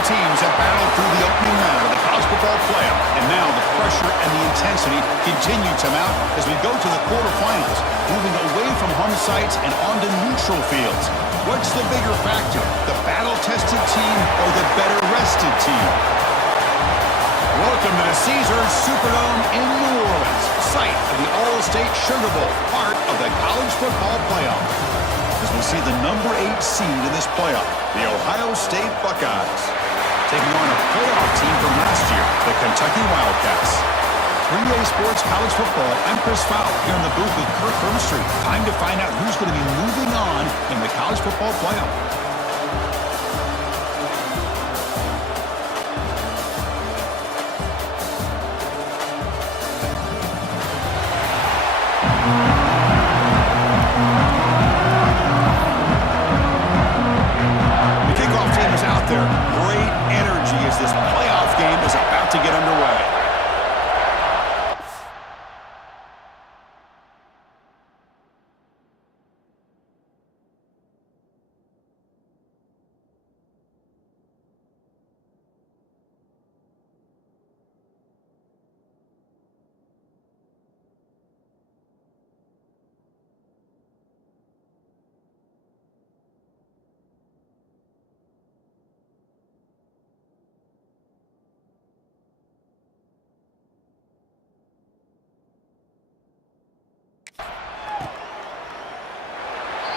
Four teams have battled through the opening round of the college football playoff, and now the pressure and the intensity continue to mount as we go to the quarterfinals, moving away from home sites and onto neutral fields. What's the bigger factor, the battle-tested team or the better-rested team? Welcome to the Caesars Superdome in New Orleans, site of the All-State Sugar Bowl, part of the college football playoff. As we see the number 8 seed in this playoff, the Ohio State Buckeyes, taking on a playoff team from last year, the Kentucky Wildcats. 3A Sports College Football, I'm Chris Fowler here in the booth with Kirk Hermstreet. Time to find out who's going to be moving on in the college football playoff. Great energy as this playoff game is about to get underway.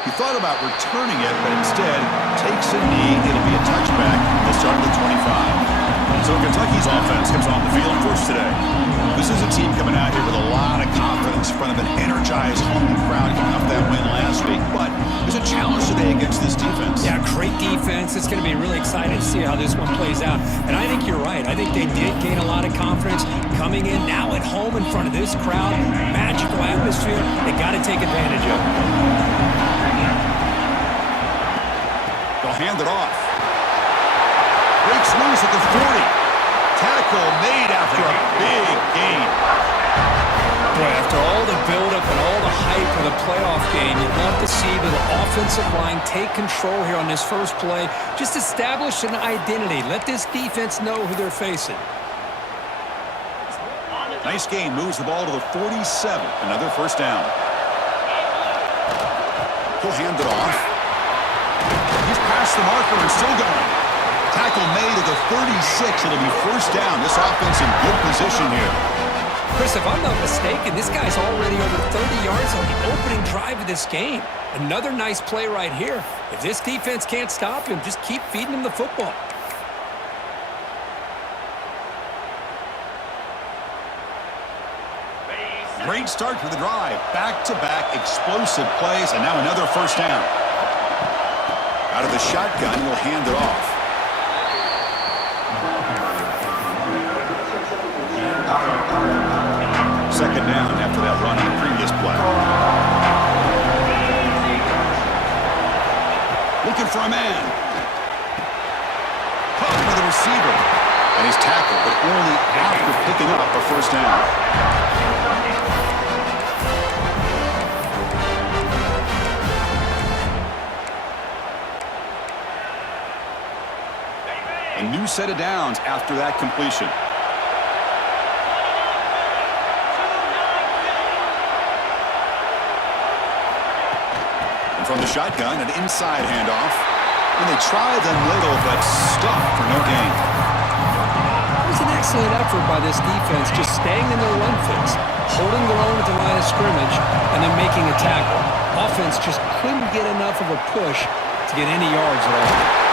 He thought about returning it, but instead takes a knee. It'll be a touchback at the start of the 25. So Kentucky's offense comes on the field first today. This is a team coming out here with a lot of confidence in front of an energized home crowd coming off that win last week. But there's a challenge today against this defense. Yeah, great defense. It's going to be really exciting to see how this one plays out. And I think you're right. I think they did gain a lot of confidence coming in now at home in front of this crowd. Magical atmosphere. They got to take advantage of it. They'll hand it off. Breaks loose at the 40. Tackle made after a big gain. Boy, after all the buildup and all the hype of the playoff game, you'd love to see the offensive line take control here on this first play. Just establish an identity. Let this defense know who they're facing. Nice gain. Moves the ball to the 47. Another first down. He'll hand it off. He's past the marker and still going. Tackle made at the 36. It'll be first down. This offense in good position here. Chris, if I'm not mistaken, this guy's already over 30 yards on the opening drive of this game. Another nice play right here. If this defense can't stop him, just keep feeding him the football. Great start to the drive. Back-to-back explosive plays, and now another first down. Out of the shotgun, he'll hand it off. Second down after that run on the previous play. Looking for a man. Caught by the receiver. And he's tackled, but only after picking up a first down. A new set of downs after that completion. And from the shotgun, an inside handoff. And they tried them little, but stuffed for no gain. It was an excellent effort by this defense, just staying in their run fix, holding their own at the line of scrimmage, and then making a tackle. Offense just couldn't get enough of a push to get any yards at all.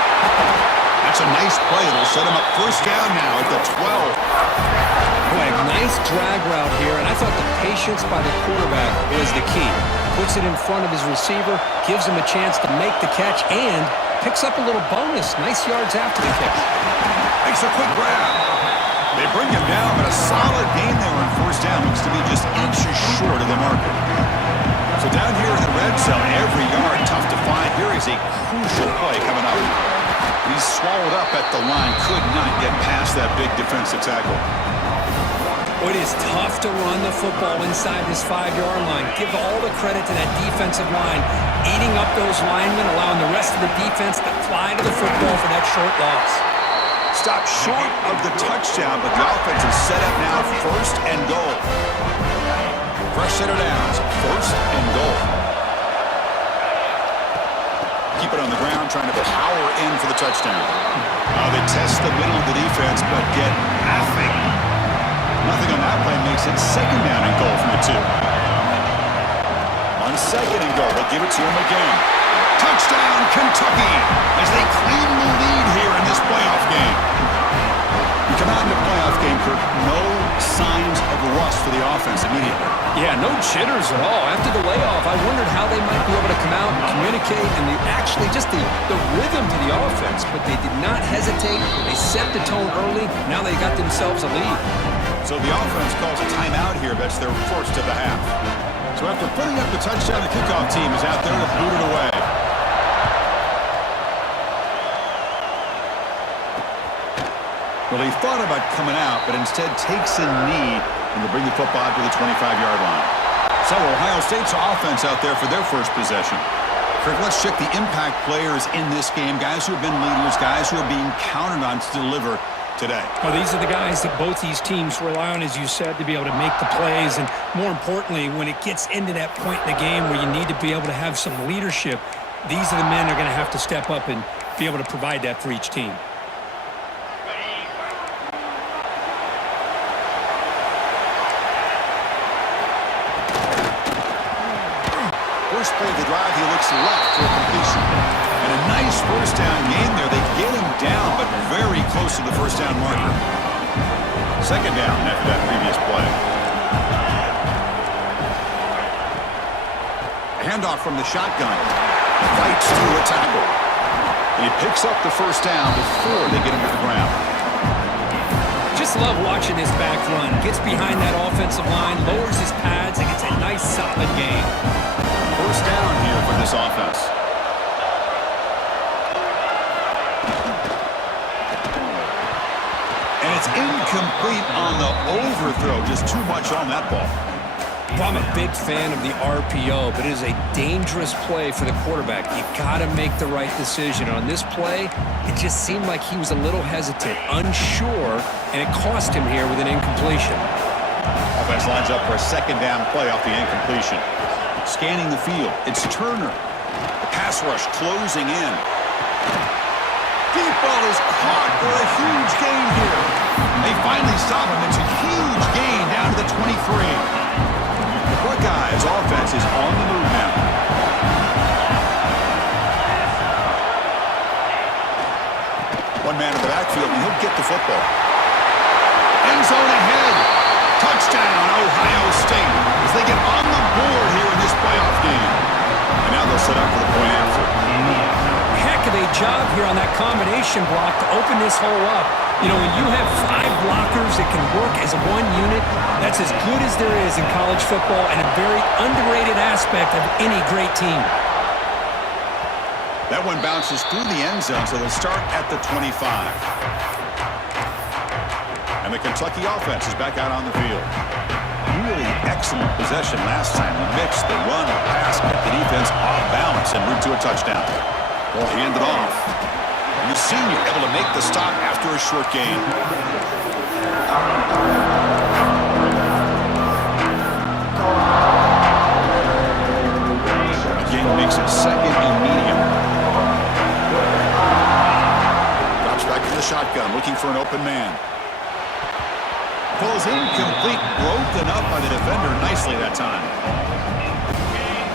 That's a nice play. It'll set him up first down now at the 12. Boy, a nice drag route here, and I thought the patience by the quarterback was the key. Puts it in front of his receiver, gives him a chance to make the catch, and picks up a little bonus. Nice yards after the catch. Makes a quick grab. They bring him down, but a solid gain there on first down. Looks to be just inches short of the marker. So down here in the red zone, every yard tough to find. Here is a crucial play coming up. He's swallowed up at the line. Could not get past that big defensive tackle. It is tough to run the football inside this 5-yard line. Give all the credit to that defensive line, eating up those linemen, allowing the rest of the defense to fly to the football for that short loss. Stopped short of the touchdown, but the offense is set up now, 1st and goal. Fresh set of downs, 1st and goal. Keep it on the ground, trying to power in for the touchdown. They test the middle of the defense, but get nothing. Nothing on that play makes it 2nd down and goal from the 2. On 2nd and goal, they'll give it to him again. Touchdown, Kentucky, as they claim the lead here in this playoff game. You come out in the playoff game, Kirk, no signs of rust for the offense immediately. Yeah, no jitters at all. After the layoff, I wondered how they might be able to come out and communicate and actually just the rhythm to the offense, but they did not hesitate. They set the tone early. Now they got themselves a lead. So the offense calls a timeout here. That's their first of the half. So after putting up the touchdown, the kickoff team is out there to boot it away. Well, he thought about coming out, but instead takes a knee and will bring the football to the 25-yard line. So Ohio State's offense out there for their first possession. Kirk, let's check the impact players in this game, guys who have been leaders, guys who are being counted on to deliver today. Well, these are the guys that both these teams rely on, as you said, to be able to make the plays. And more importantly, when it gets into that point in the game where you need to be able to have some leadership, these are the men that are going to have to step up and be able to provide that for each team. First play of the drive, he looks left for a completion. And a nice first down gain there. They get him down, but very close to the first down marker. 2nd down after that previous play. A handoff from the shotgun. Fights through a tackle. And he picks up the first down before they get him to the ground. Just love watching this back run. Gets behind that offensive line, lowers his pads, and gets a nice solid gain. First down here for this offense. And it's incomplete on the overthrow. Just too much on that ball. Well, I'm a big fan of the RPO, but it is a dangerous play for the quarterback. You got to make the right decision. On this play, it just seemed like he was a little hesitant, unsure, and it cost him here with an incompletion. Offense lines up for a 2nd down play off the incompletion. Scanning the field, it's Turner. The pass rush closing in. Deep ball is caught for a huge gain here. They finally stop him. It's a huge gain down to the 23. The Buckeyes offense is on the move now. One man in the backfield, and he'll get the football. End zone ahead. Touchdown, Ohio State, as they get on the board here in this playoff game. And now they'll set up for the point after. Heck of a job here on that combination block to open this hole up. You know, when you have 5 blockers that can work as one unit, that's as good as there is in college football and a very underrated aspect of any great team. That one bounces through the end zone, so they'll start at the 25. And the Kentucky offense is back out on the field. Really excellent possession last time. He mixed the run, the pass, kept the defense off balance and route to a touchdown. Well, handed off. And the senior able to make the stop after a short gain. Again makes it 2nd and medium. Drops back to the shotgun, looking for an open man. Ball is incomplete, broken up by the defender nicely that time.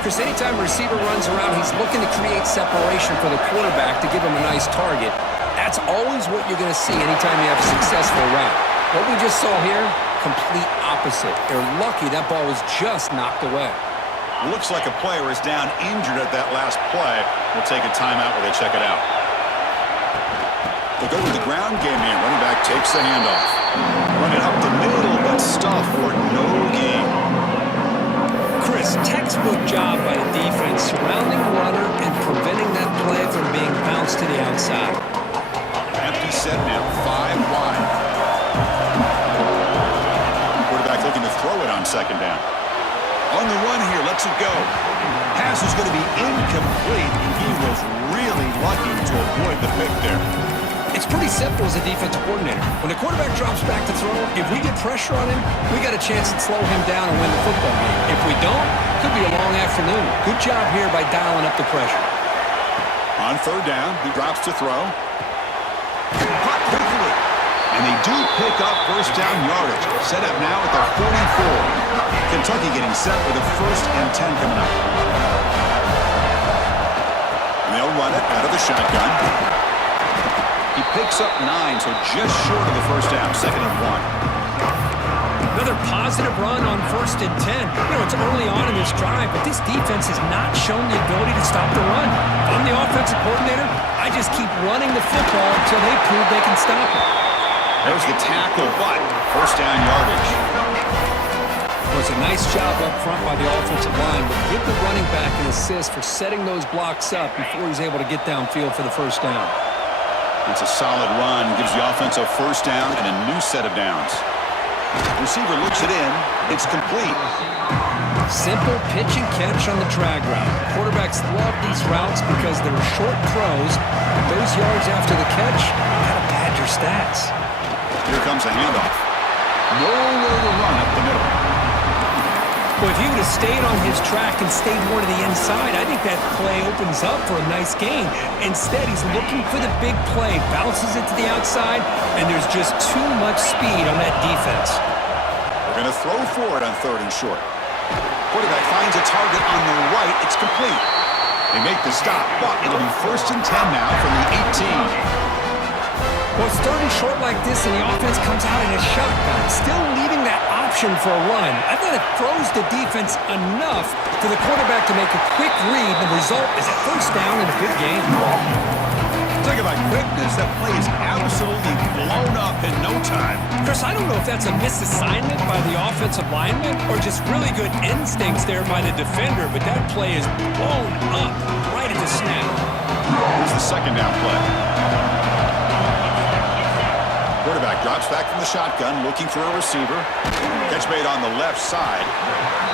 Chris, anytime a receiver runs around, he's looking to create separation for the quarterback to give him a nice target. That's always what you're going to see anytime you have a successful route. What we just saw here, complete opposite. They're lucky that ball was just knocked away. Looks like a player is down injured at that last play. We'll take a timeout while they check it out. They'll go with the ground game here. Running back takes the handoff. Running up the middle, but stuff for no gain. Chris, textbook job by the defense, surrounding the runner and preventing that play from being bounced to the outside. Empty set now, 5 wide. Quarterback looking to throw it on 2nd down. On the run here, lets it go. Pass is going to be incomplete, and he was really lucky to avoid the pick there. It's pretty simple as a defensive coordinator. When the quarterback drops back to throw, if we get pressure on him, we got a chance to slow him down and win the football game. If we don't, it could be a long afternoon. Good job here by dialing up the pressure. On third down, he drops to throw. Caught quickly. And they do pick up first down yardage. Set up now at the 44. Kentucky getting set with a 1st and 10 coming up. And they'll run it out of the shotgun. He picks up 9, so just short of the first down, 2nd and 1. Another positive run on 1st and 10. You know, it's early on in this drive, but this defense has not shown the ability to stop the run. If I'm the offensive coordinator, I just keep running the football until they prove they can stop it. There's the tackle, but 1st down yardage. Well, it's a nice job up front by the offensive line, but give the running back an assist for setting those blocks up before he's able to get downfield for the first down. It's a solid run, gives the offense a 1st down and a new set of downs. Receiver looks it in. It's complete. Simple pitch and catch on the drag route. Quarterbacks love these routes because they're short throws. Those yards after the catch gotta pad your stats. Here comes a handoff. Nowhere to run up the middle. Well, if he would have stayed on his track and stayed more to the inside, I think that play opens up for a nice gain. Instead, he's looking for the big play, bounces it to the outside, and there's just too much speed on that defense. They're going to throw for it on 3rd and short. Quarterback finds a target on the right. It's complete. They make the stop, but it'll be 1st and 10 now from the 18. Well, it's 3rd and short like this, and the offense comes out in a shotgun, still leaving that option for a run. I thought it throws the defense enough for the quarterback to make a quick read. The result is a 1st down and a good game. Talk about quickness. That play is absolutely blown up in no time. Chris, I don't know if that's a misassignment by the offensive lineman or just really good instincts there by the defender, but that play is blown up right at the snap. Here's the 2nd down play. Quarterback drops back from the shotgun, looking for a receiver. Catch made on the left side.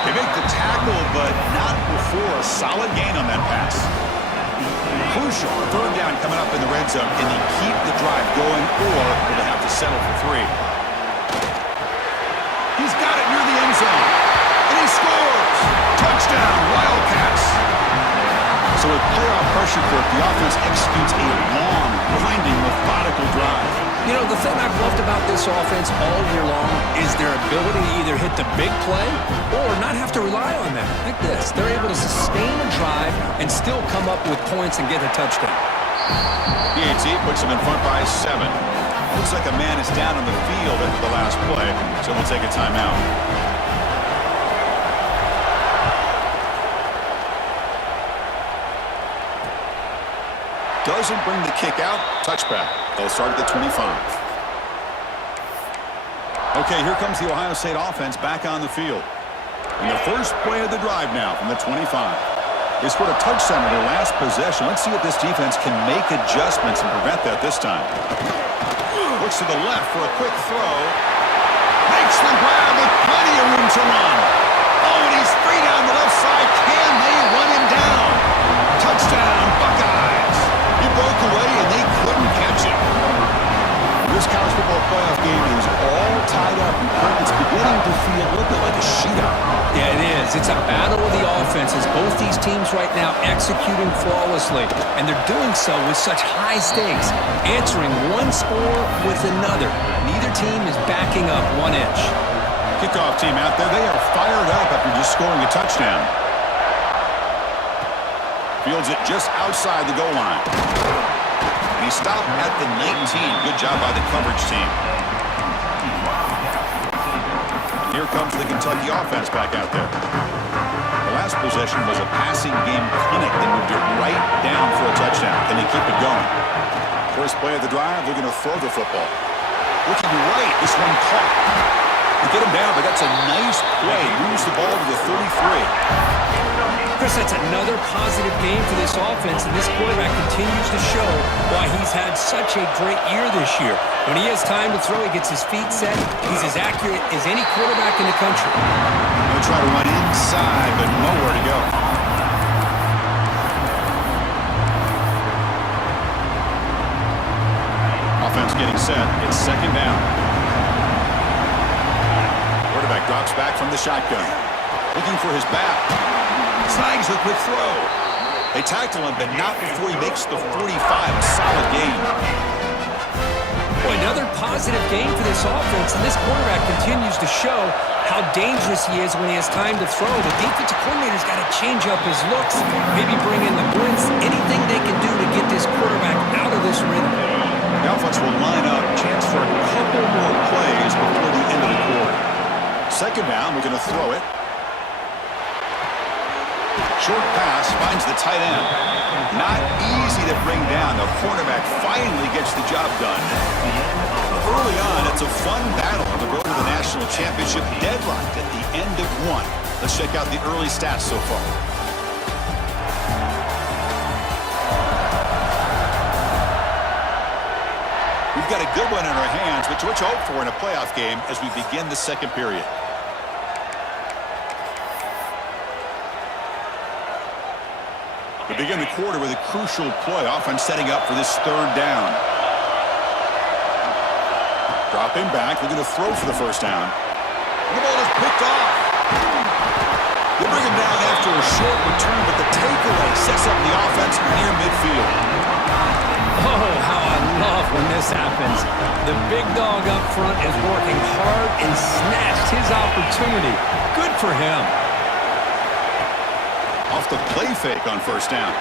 They make the tackle, but not before a solid gain on that pass. Crucial, 3rd down coming up in the red zone. Can they keep the drive going, or will they have to settle for 3? He's got it near the end zone, and he scores! Touchdown, Wildcats! So with playoff pressure for it, the offense executes a long, grinding, methodical drive. You know, the thing I've loved about this offense all year long is their ability to either hit the big play or not have to rely on them. Like this. They're able to sustain a drive and still come up with points and get a touchdown. PAT puts them in front by 7. Looks like a man is down on the field after the last play, so we'll take a timeout. Doesn't bring the kick out. Touchback. They'll start at the 25. Okay, here comes the Ohio State offense back on the field. And the first play of the drive now from the 25. They scored a touchdown in their last possession. Let's see if this defense can make adjustments and prevent that this time. Looks to the left for a quick throw. Makes the grab with plenty of room to run. Oh, and he's free down the left side. Can they run him down? Touchdown, Buckeyes. He broke away and they couldn't catch him. This college football playoff game is all tied up. It's beginning to feel a little bit like a shootout. Yeah, it is. It's a battle of the offenses. Both these teams right now executing flawlessly, and they're doing so with such high stakes, answering one score with another. Neither team is backing up 1 inch. Kickoff team out there, they are fired up after just scoring a touchdown. Fields it just outside the goal line. And he stopped at the 19. Good job by the coverage team. Here comes the Kentucky offense back out there. The last possession was a passing game clinic. They moved it right down for a touchdown. Can they keep it going? First play of the drive, they're going to throw the football. Looking right, this one caught. They get him down, but that's a nice play. Moves the ball to the 33. Chris, that's another positive game for this offense, and this quarterback continues to show why he's had such a great year this year. When he has time to throw, he gets his feet set. He's as accurate as any quarterback in the country. They'll try to run inside, but nowhere to go. offense getting set. It's second down. Quarterback drops back from the shotgun. Looking for his back. Snags a quick throw. They tackle him, but not before he makes the 45. A solid gain. Boy, another positive game for this offense, and this quarterback continues to show how dangerous he is when he has time to throw. The defensive coordinator's got to change up his looks, maybe bring in the blitz, anything they can do to get this quarterback out of this rhythm. The offense will line up, chance for a couple more plays before the end of the quarter. Second down, we're going to throw it. Short pass finds the tight end. Not easy to bring down. The cornerback finally gets the job done. Early on, it's a fun battle on the road to the national championship, deadlocked at the end of one. Let's check out the early stats so far. We've got a good one in our hands, which you hope for in a playoff game as we begin the second period. We begin the quarter with a crucial play, offense setting up for this third down. Dropping back, we're going to throw for the first down. The ball is picked off. They bring him down after a short return, but the takeaway sets up the offense near midfield. Oh, how I love when this happens. The big dog up front is working hard and snatched his opportunity. Good for him. Off the play fake on first down.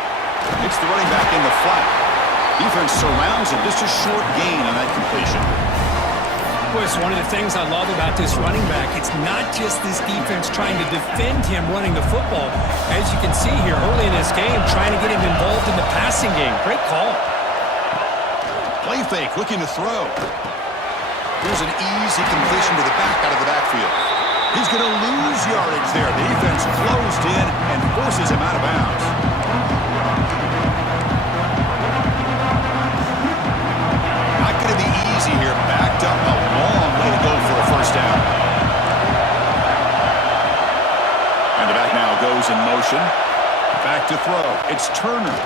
It's the running back in the flat. Defense surrounds him. Just a short gain on that completion. Boy, it's one of the things I love about this running back. It's not just this defense trying to defend him running the football. As you can see here early in this game, trying to get him involved in the passing game. Great call. Play fake, looking to throw. Here's an easy completion to the back out of the backfield. He's going to lose yardage there. The defense closed in and forces him out of bounds. Not going to be easy here. Backed up a long way to go for a first down. And the back now goes in motion. Back to throw. It's Turner.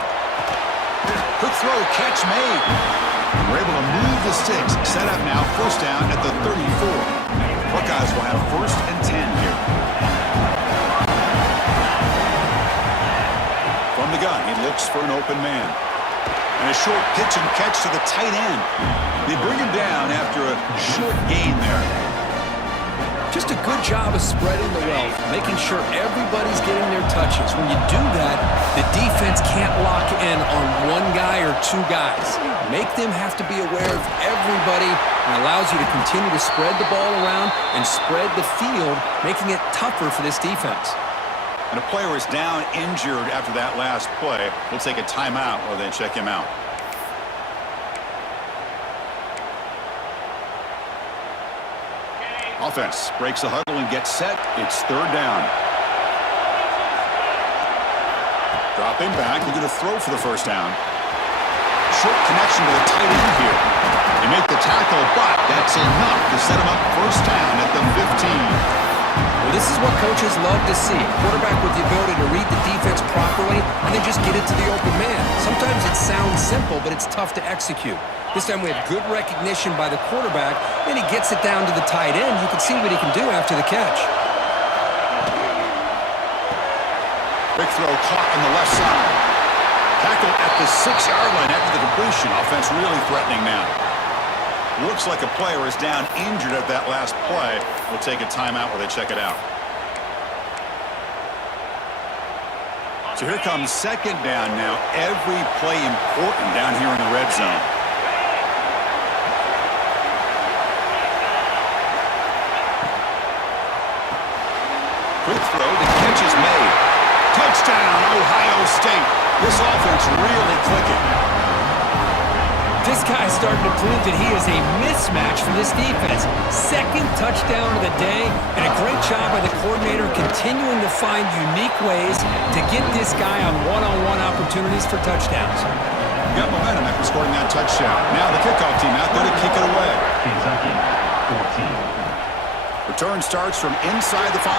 Quick throw, catch made. We're able to move the sticks. Set up now, first down at the 34. Buckeyes will have first and 10 here. From the gun, he looks for an open man. And a short pitch and catch to the tight end. They bring him down after a short gain there. Just a good job of spreading the wealth, making sure everybody's getting their touches. When you do that, the defense can't lock in on one guy or two guys. Make them have to be aware of everybody, and allows you to continue to spread the ball around and spread the field, making it tougher for this defense. And a player is down injured after that last play. We'll take a timeout or then check him out. Offense breaks the huddle and gets set. It's third down. Dropping back. We're going to throw for the first down. Short connection to the tight end here. They make the tackle, but that's enough to set him up first down at the 15. Well, this is what coaches love to see. A quarterback with the ability to read the defense properly and then just get it to the open man. Sometimes it sounds simple, but it's tough to execute. This time we have good recognition by the quarterback, and he gets it down to the tight end. You can see what he can do after the catch. Big throw caught on the left side. Tackle at the 6-yard line after the completion. Offense really threatening now. Looks like a player is down injured at that last play. We'll take a timeout while they check it out. So here comes second down now. Every play important down here in the red zone. Quick throw, the catch is made. Touchdown, Ohio State. This offense really clicking. This guy's starting to prove that he is a mismatch for this defense. Second touchdown of the day, and a great job by the coordinator continuing to find unique ways to get this guy on one-on-one opportunities for touchdowns. Got momentum after scoring that touchdown. Now the kickoff team out there to kick it away. Kentucky, 14. Return starts from inside the 5.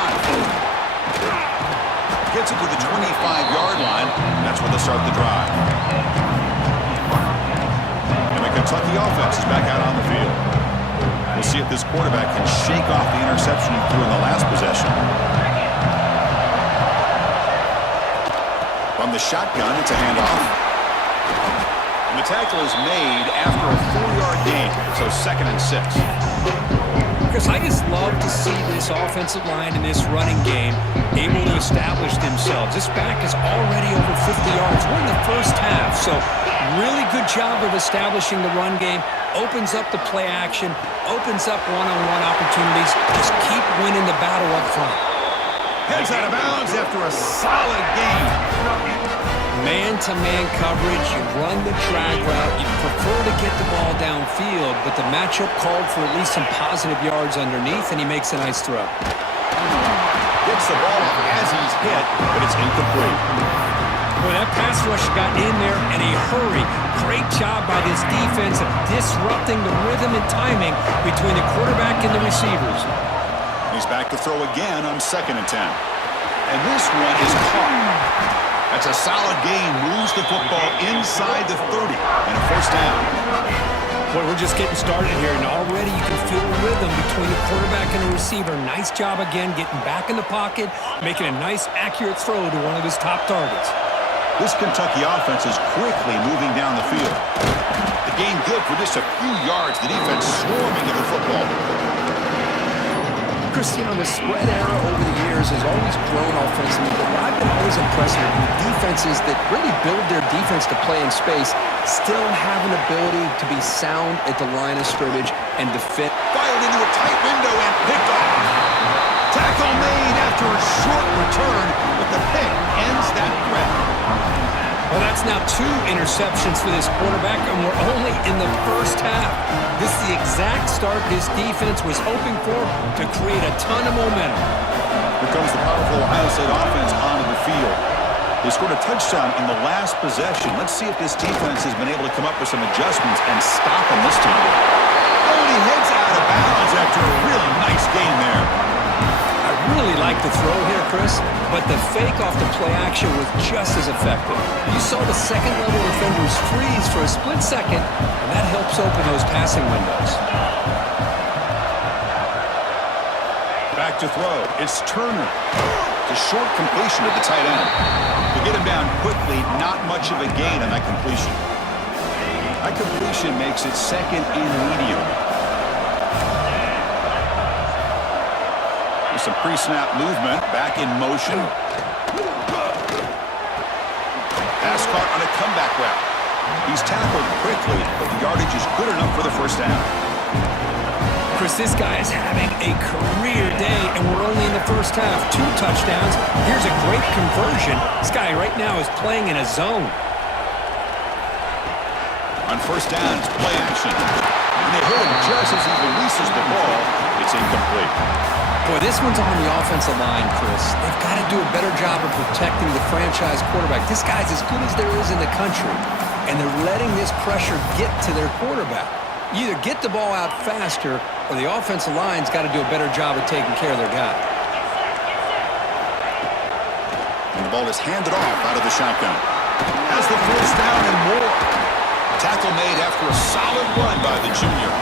Gets it to the 25-yard line. That's where they'll start the drive. And we Kentucky offense is back out on the field. We'll see if this quarterback can shake off the interception he threw in the last possession. From the shotgun, it's a handoff. And the tackle is made after a 4-yard gain, so 2nd and 6. Chris, I just love to see this offensive line in this running game able to establish themselves. This back is already over 50 yards. We're in the first half, so really good job of establishing the run game. Opens up the play action, opens up one-on-one opportunities. Just keep winning the battle up front. Heads out of bounds after a solid gain. Man-to-man coverage, you run the drag route, you prefer to get the ball downfield, but the matchup called for at least some positive yards underneath, and he makes a nice throw. Gets the ball up as he's hit, but it's incomplete. Boy, that pass rush got in there in a hurry. Great job by this defense of disrupting the rhythm and timing between the quarterback and the receivers. He's back to throw again on 2nd and 10. And this one is caught. That's a solid gain. Moves the football inside the 30 and a 1st down. Boy, we're just getting started here, and already you can feel the rhythm between the quarterback and the receiver. Nice job again getting back in the pocket, making a nice, accurate throw to one of his top targets. This Kentucky offense is quickly moving down the field. The gain good for just a few yards. The defense swarming to the football. Cristiano, the spread era over the years has always grown offensively, but I've been always impressed with defenses that really build their defense to play in space, still have an ability to be sound at the line of scrimmage and defend. Fired into a tight window and picked off. Tackle made after a short return, but the pick ends that threat. Well, that's now 2 interceptions for this quarterback, and we're only in the first half. This is the exact start this defense was hoping for to create a ton of momentum. Here comes the powerful Ohio State offense onto the field. They scored a touchdown in the last possession. Let's see if this defense has been able to come up with some adjustments and stop them this time. Oh, and he heads out of bounds after a really nice game there. I really like the throw here, Chris, but the fake off the play action was just as effective. You saw the second-level defenders freeze for a split second, and that helps open those passing windows. Back to throw. It's Turner. It's a short completion to the tight end. To get him down quickly, not much of a gain on that completion. That completion makes it 2nd and medium. Some pre-snap movement, back in motion. Pass caught on a comeback route. He's tackled quickly, but the yardage is good enough for the 1st down. Chris, this guy is having a career day, and we're only in the first half. 2 touchdowns. Here's a great conversion. This guy right now is playing in a zone. On 1st down, it's play action. And they hit him just as he releases the ball. It's incomplete. Boy, this one's on the offensive line, Chris. They've got to do a better job of protecting the franchise quarterback. This guy's as good as there is in the country, and they're letting this pressure get to their quarterback. You either get the ball out faster, or the offensive line's got to do a better job of taking care of their guy. And the ball is handed off out of the shotgun. Has the 1st down and more. Tackle made after a solid run by the junior.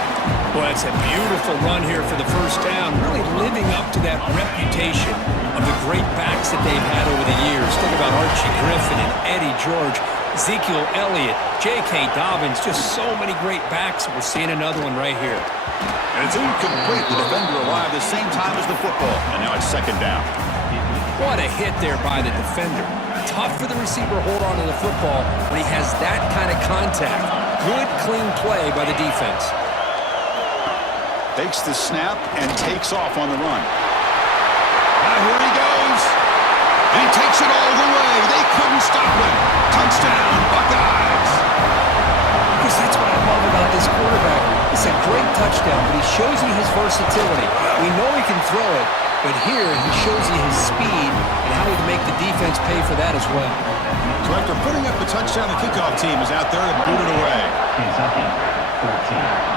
Boy, it's a beautiful run here for the 1st down, really living up to that reputation of the great backs that they've had over the years. Think about Archie Griffin and Eddie George, Ezekiel Elliott, J.K. Dobbins, just so many great backs. We're seeing another one right here. And it's incomplete. The defender arrived at the same time as the football, and now it's 2nd down. What a hit there by the defender. Tough for the receiver to hold on to the football when he has that kind of contact. Good, clean play by the defense. Takes the snap and takes off on the run. Now here he goes. And he takes it all the way. They couldn't stop him. Touchdown, Buckeyes. Chris, that's what I love about this quarterback. It's a great touchdown, but he shows you his versatility. We know he can throw it, but here he shows you his speed and how he can make the defense pay for that as well. So after putting up the touchdown, the kickoff team is out there to boot it away. Kentucky, 14.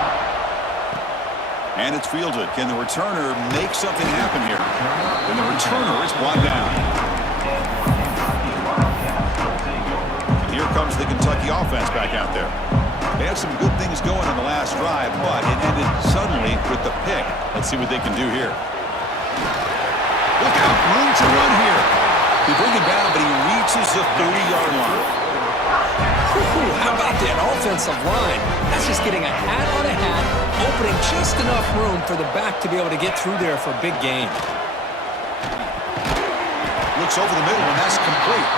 And it's fielded. Can the returner make something happen here? And the returner is brought down. Here comes the Kentucky offense back out there. They had got some good things going on the last drive, but it ended suddenly with the pick. Let's see what they can do here. Look out, room to run here. They bring him down, but he reaches the 30-yard line. How about that offensive line? That's just getting a hat on a hat, opening just enough room for the back to be able to get through there for a big gain. Looks over the middle, and that's complete.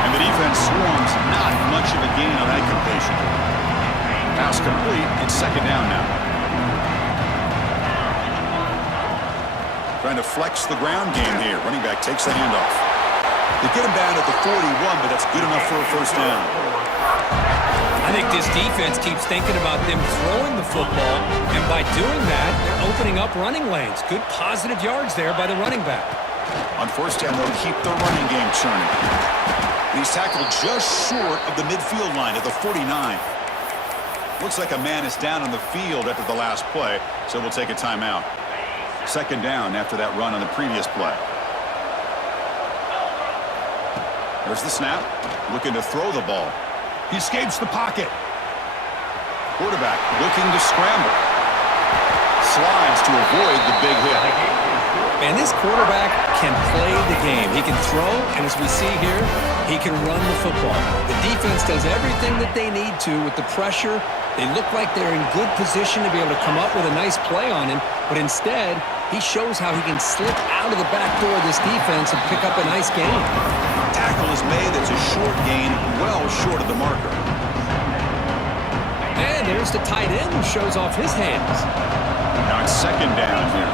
And the defense swarms. Not much of a gain on that completion. Pass complete. It's second down now. Trying to flex the ground game here. Running back takes the handoff. They get him down at the 41, but that's good enough for a first down. I think this defense keeps thinking about them throwing the football, and by doing that, they're opening up running lanes. Good positive yards there by the running back. On first down, they'll keep the running game churning. He's tackled just short of the midfield line at the 49. Looks like a man is down on the field after the last play, so we'll take a timeout. Second down after that run on the previous play. There's the snap. Looking to throw the ball. He escapes the pocket. Quarterback looking to scramble. Slides to avoid the big hit. And this quarterback can play the game. He can throw, and as we see here, he can run the football. The defense does everything that they need to with the pressure. They look like they're in good position to be able to come up with a nice play on him, but instead, he shows how he can slip out of the back door of this defense and pick up a nice gain. Tackle is made. It's a short gain, well short of the marker. And there's the tight end who shows off his hands. Now it's second down here.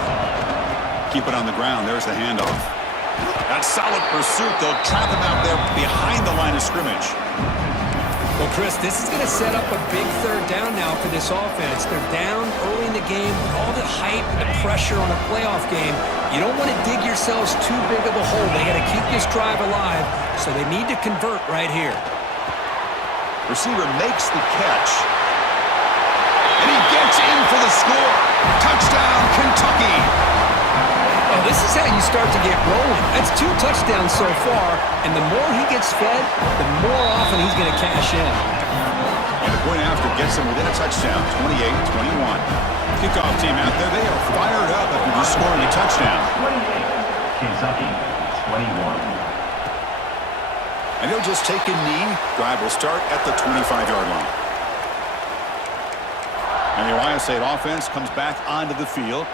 Keep it on the ground. There's the handoff. That solid pursuit. They'll trap him out there behind the line of scrimmage. Well, Chris, this is going to set up a big third down now for this offense. They're down early in the game. All the hype and the pressure on a playoff game. You don't want to dig yourselves too big of a hole. They got to keep this drive alive, so they need to convert right here. Receiver makes the catch. And he gets in for the score. Touchdown, Kentucky. Well, this is how you start to get rolling. That's 2 touchdowns so far, and the more he gets fed, the more often he's going to cash in. And the point after gets him within a touchdown, 28-21. Kickoff team out there, they are fired up after just scoring a touchdown. Kentucky, 21. And he'll just take a knee. Drive will start at the 25-yard line. And the Ohio State offense comes back onto the field.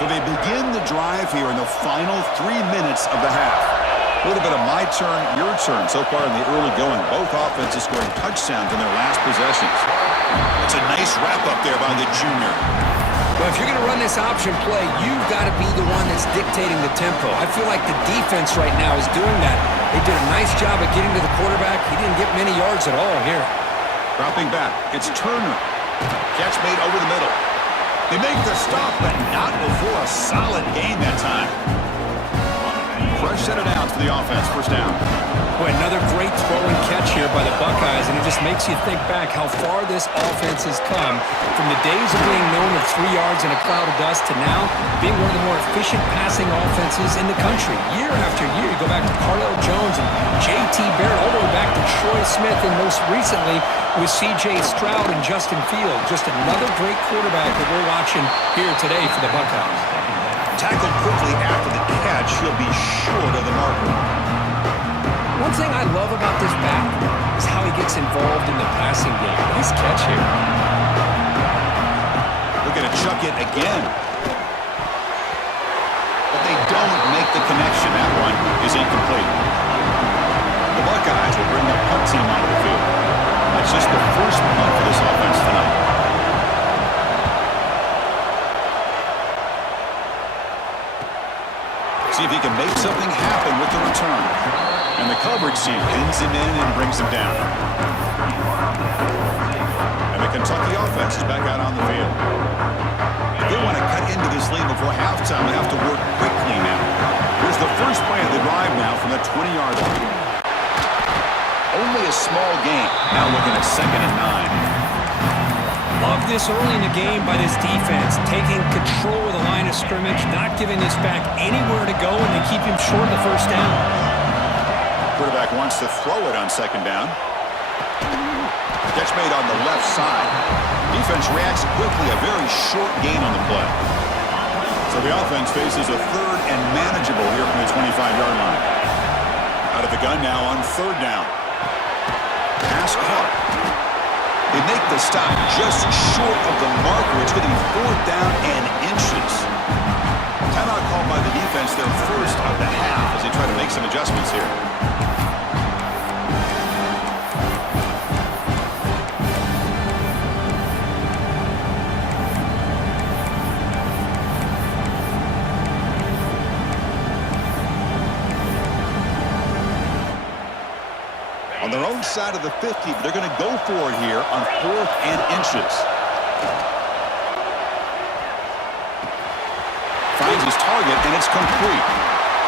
So they begin the drive here in the final 3 minutes of the half. A little bit of my turn, your turn so far in the early going. Both offenses scoring touchdowns in their last possessions. It's a nice wrap-up there by the junior. Well, if you're going to run this option play, you've got to be the one that's dictating the tempo. I feel like the defense right now is doing that. They did a nice job of getting to the quarterback. He didn't get many yards at all here. Dropping back, it's Turner. Catch made over the middle. They make the stop, but not before a solid gain that time. Fresh set of downs for the offense. First down. Boy, another great throw and catch here by the Buckeyes, and it just makes you think back how far this offense has come from the days of being known at 3 yards in a cloud of dust to now being one of the more efficient passing offenses in the country. Year after year, you go back to Cardell Jones and J.T. Barrett, all the way back to Troy Smith, and most recently with C.J. Stroud and Justin Fields. Just another great quarterback that we're watching here today for the Buckeyes. Tackled quickly after the catch. He'll be short of the marker. One thing I love about this back is how he gets involved in the passing game. Nice catch here. Looking to chuck it again. But they don't make the connection. That one is incomplete. The Buckeyes will bring their punt team onto the field. That's just the first punt for this offense tonight. See if he can make something happen with the return. And the coverage team pins him in and brings him down. And the Kentucky offense is back out on the field. If they want to cut into this lead before halftime, they have to work quickly now. Here's the first play of the drive now from the 20-yard line. Only a small gain. Now looking at 2nd and 9. Love this early in the game by this defense, taking control of the line of scrimmage, not giving this back anywhere to go, and they keep him short of the first down. Quarterback wants to throw it on 2nd down. Catch made on the left side. Defense reacts quickly, a very short gain on the play. So the offense faces a third and manageable here from the 25-yard line. Out of the gun now on third down. Pass caught. They make the stop just short of the marker. It's going to be fourth down and inches. Timeout called by the defense, their first of the half, as they try to make some adjustments here. On their own side of the 50, but they're going to go for it here on fourth and inches. Finds his target, and it's complete.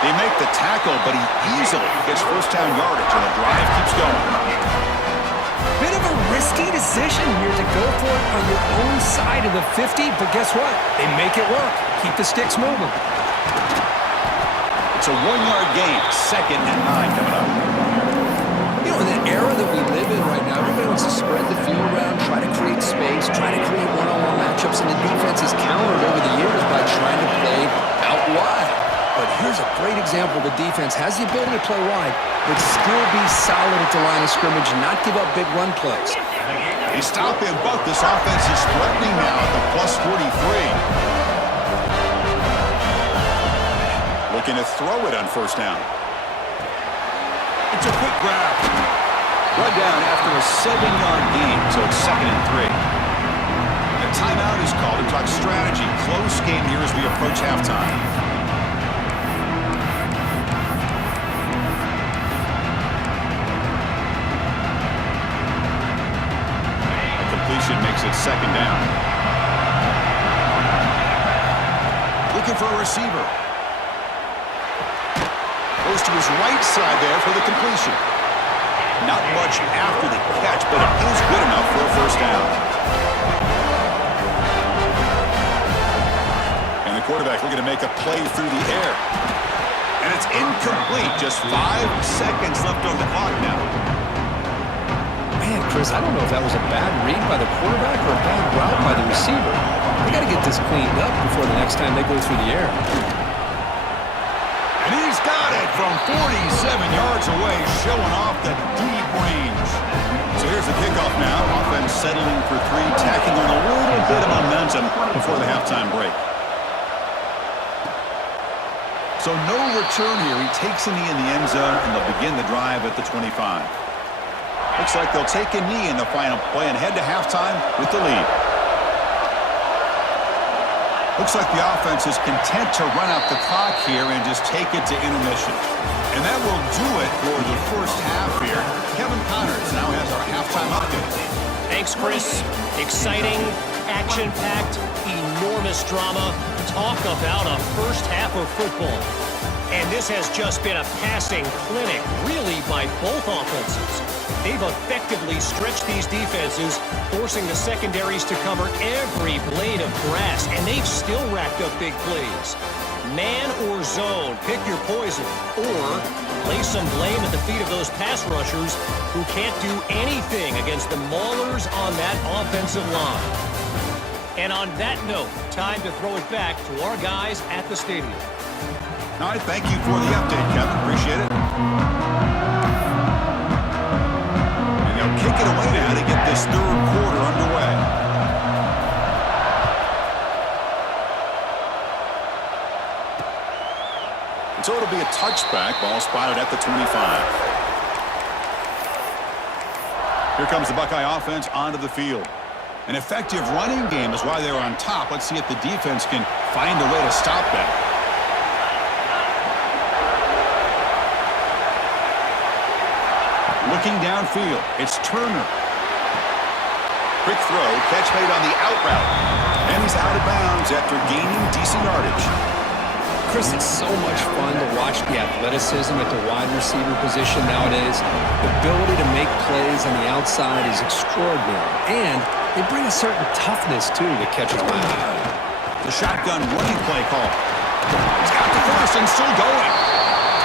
They make the tackle, but he easily gets first down yardage, and the drive keeps going. Bit of a risky decision here to go for it on your own side of the 50, but guess what? They make it work. Keep the sticks moving. It's a 1-yard gain, 2nd and 9 coming up. You know, in the era that we live in right now, everybody wants to spread the field around, try to create space, try to create one-on-one matchups, and the defense has countered over the years by trying to play out wide. But here's a great example. The defense has the ability to play wide, but still be solid at the line of scrimmage and not give up big run plays. They stop him, but this offense is threatening now at the plus 43. Looking to throw it on first down. It's a quick grab. Run down after a 7-yard gain, so it's 2nd and 3. A timeout is called to talk strategy. Close game here as we approach halftime. A completion makes it 2nd down. Looking for a receiver. Goes to his right side there for the completion. Not much after the catch, but it is good enough for a first down. And the quarterback looking to make a play through the air. And it's incomplete. Just 5 seconds left on the clock now. Man, Chris, I don't know if that was a bad read by the quarterback or a bad route by the receiver. They got to get this cleaned up before the next time they go through the air. And he's got it from 47 yards away, showing off the deep range. So here's the kickoff now. Offense settling for 3, tacking on a little bit of momentum before the halftime break. So no return here. He takes a knee in the end zone, and they'll begin the drive at the 25. Looks like they'll take a knee in the final play and head to halftime with the lead. Looks like the offense is content to run out the clock here and just take it to intermission. And that will do it for the first half here. Kevin Connors now has our halftime update. Thanks, Chris. Exciting, action-packed, enormous drama. Talk about a first half of football. And this has just been a passing clinic, really, by both offenses. They've effectively stretched these defenses, forcing the secondaries to cover every blade of grass, and they've still racked up big plays. Man or zone, pick your poison, or lay some blame at the feet of those pass rushers who can't do anything against the maulers on that offensive line. And on that note, time to throw it back to our guys at the stadium. All right, thank you for the update, Kevin. Appreciate it. And they'll kick it away now to get this third quarter underway. And so it'll be a touchback. Ball spotted at the 25. Here comes the Buckeye offense onto the field. An effective running game is why they're on top. Let's see if the defense can find a way to stop that. Looking downfield, it's Turner. Quick throw, catch made on the out route. And he's out of bounds after gaining decent yardage. Chris, it's so much fun to watch the athleticism at the wide receiver position nowadays. The ability to make plays on the outside is extraordinary. And they bring a certain toughness, too, to catch a ball. The shotgun running play call. He's got the first and still going.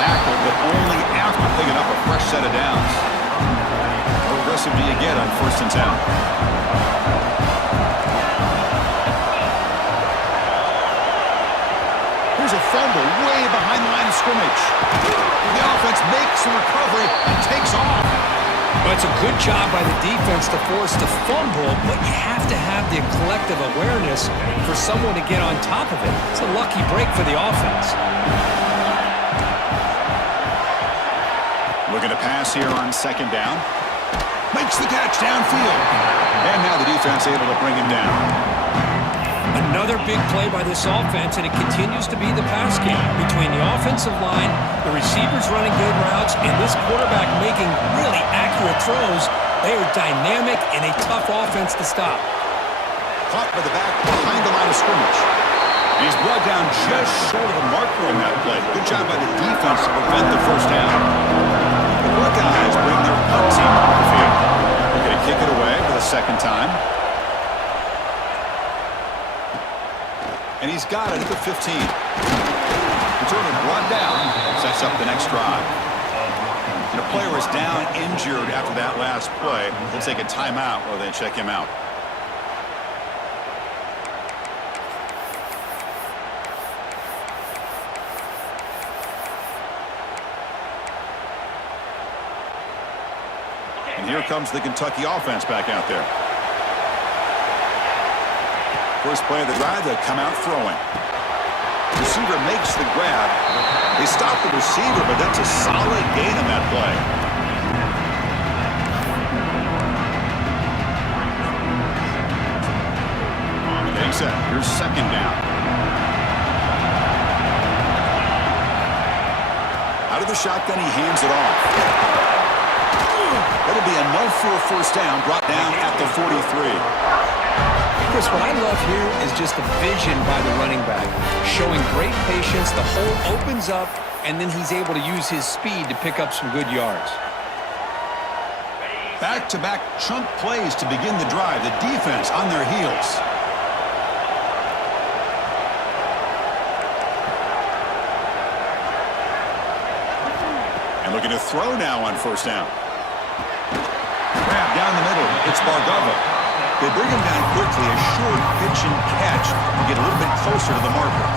Tackled, but only after picking up a fresh set of downs. aggressive do you get on 1st and 10? Here's a fumble way behind the line of scrimmage. The offense makes the recovery and takes off. Well, it's a good job by the defense to force the fumble, but you have to have the collective awareness for someone to get on top of it. It's a lucky break for the offense. Looking to pass here on 2nd down. Makes the catch downfield. And now the defense able to bring him down. Another big play by this offense, and it continues to be the pass game between the offensive line, the receivers running good routes, and this quarterback making really accurate throws. They are dynamic and a tough offense to stop. Caught by the back behind the line of scrimmage. And he's brought down just short of the marker on that play. Good job by the defense to prevent the 1st down. The Buckeyes bring their punt team on the field. They're going to kick it away for the 2nd time. And he's got it at the 15. Return it brought down. Sets up the next drive. And a player is down injured after that last play. We'll take a timeout while they check him out. And here comes the Kentucky offense back out there. First play of the drive, they come out throwing. Receiver makes the grab. They stop the receiver, but that's a solid gain on that play. Getting set. Here's 2nd down. Out of the shotgun, he hands it off. That'll be enough for a 1st down, brought down at the 43. Chris, what I love here is just the vision by the running back, showing great patience. The hole opens up, and then he's able to use his speed to pick up some good yards. Back-to-back chunk plays to begin the drive. The defense on their heels. And looking to throw now on 1st down. Grab down the middle. It's Bargava. They bring him down quickly, a short pitch and catch to get a little bit closer to the marker.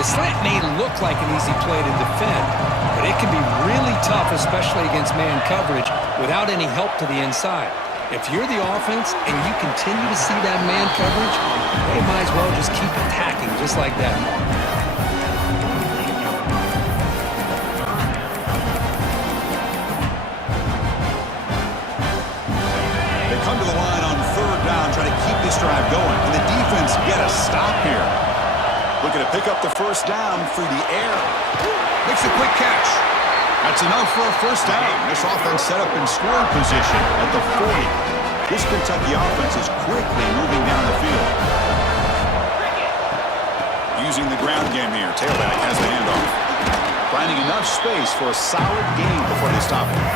The slant may look like an easy play to defend, but it can be really tough, especially against man coverage, without any help to the inside. If you're the offense and you continue to see that man coverage, they might as well just keep attacking just like that. Come to the line on 3rd down, trying to keep this drive going. And the defense get a stop here. Looking to pick up the 1st down through the air. Makes a quick catch. That's enough for a 1st down. This offense set up in scoring position at the 40. This Kentucky offense is quickly moving down the field. Using the ground game here. Tailback has the handoff. Finding enough space for a solid gain before they stop him.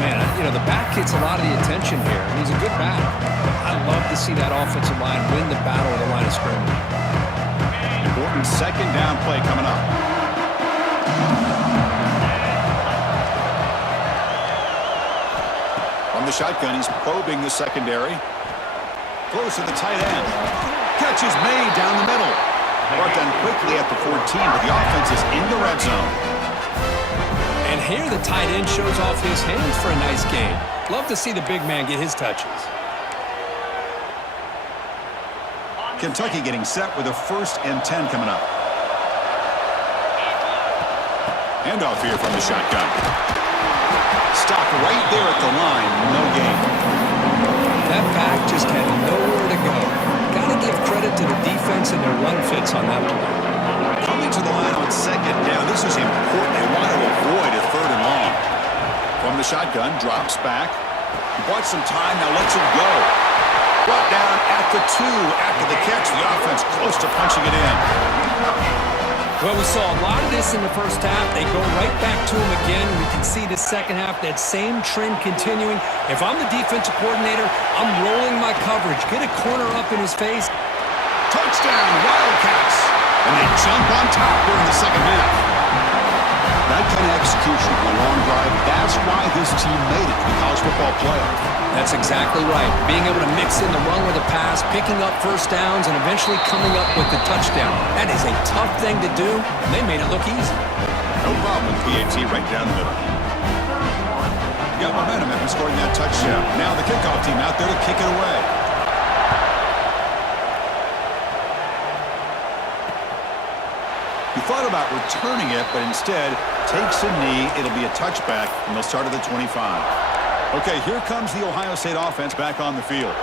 Man, you know, the back gets a lot of the attention here. He's a good back. I love to see that offensive line win the battle at the line of scrimmage. Important 2nd down play coming up. From the shotgun, he's probing the secondary. Close to the tight end. Catch is made down the middle. Brought down quickly at the 14, but the offense is in the red zone. And here the tight end shows off his hands for a nice game. Love to see the big man get his touches. Kentucky getting set with a 1st and 10 coming up. Handoff here from the shotgun. Stopped right there at the line. No gain. That back just had nowhere to go. Got to give credit to the defense and their run fits on that play. Coming to the line on 2nd down. This is important. They want to avoid a 3rd and long. From the shotgun, drops back. Bought some time, now lets it go. Brought down at the 2 after the catch. The offense close to punching it in. Well, we saw a lot of this in the 1st half. They go right back to him again. We can see the 2nd half, that same trend continuing. If I'm the defensive coordinator, I'm rolling my coverage. Get a corner up in his face. Touchdown, Wildcats. And they jump on top here in the 2nd half. That kind of execution on a long drive, that's why his team made it to the college football playoff. That's exactly right. Being able to mix in the run with the pass, picking up first downs, and eventually coming up with the touchdown. That is a tough thing to do. They made it look easy. No problem with PAT right down the middle. Got momentum after scoring that touchdown. Now the kickoff team out there to kick it away. He thought about returning it, but instead takes a knee. It'll be a touchback, and they'll start at the 25. Okay, here comes the Ohio State offense back on the field.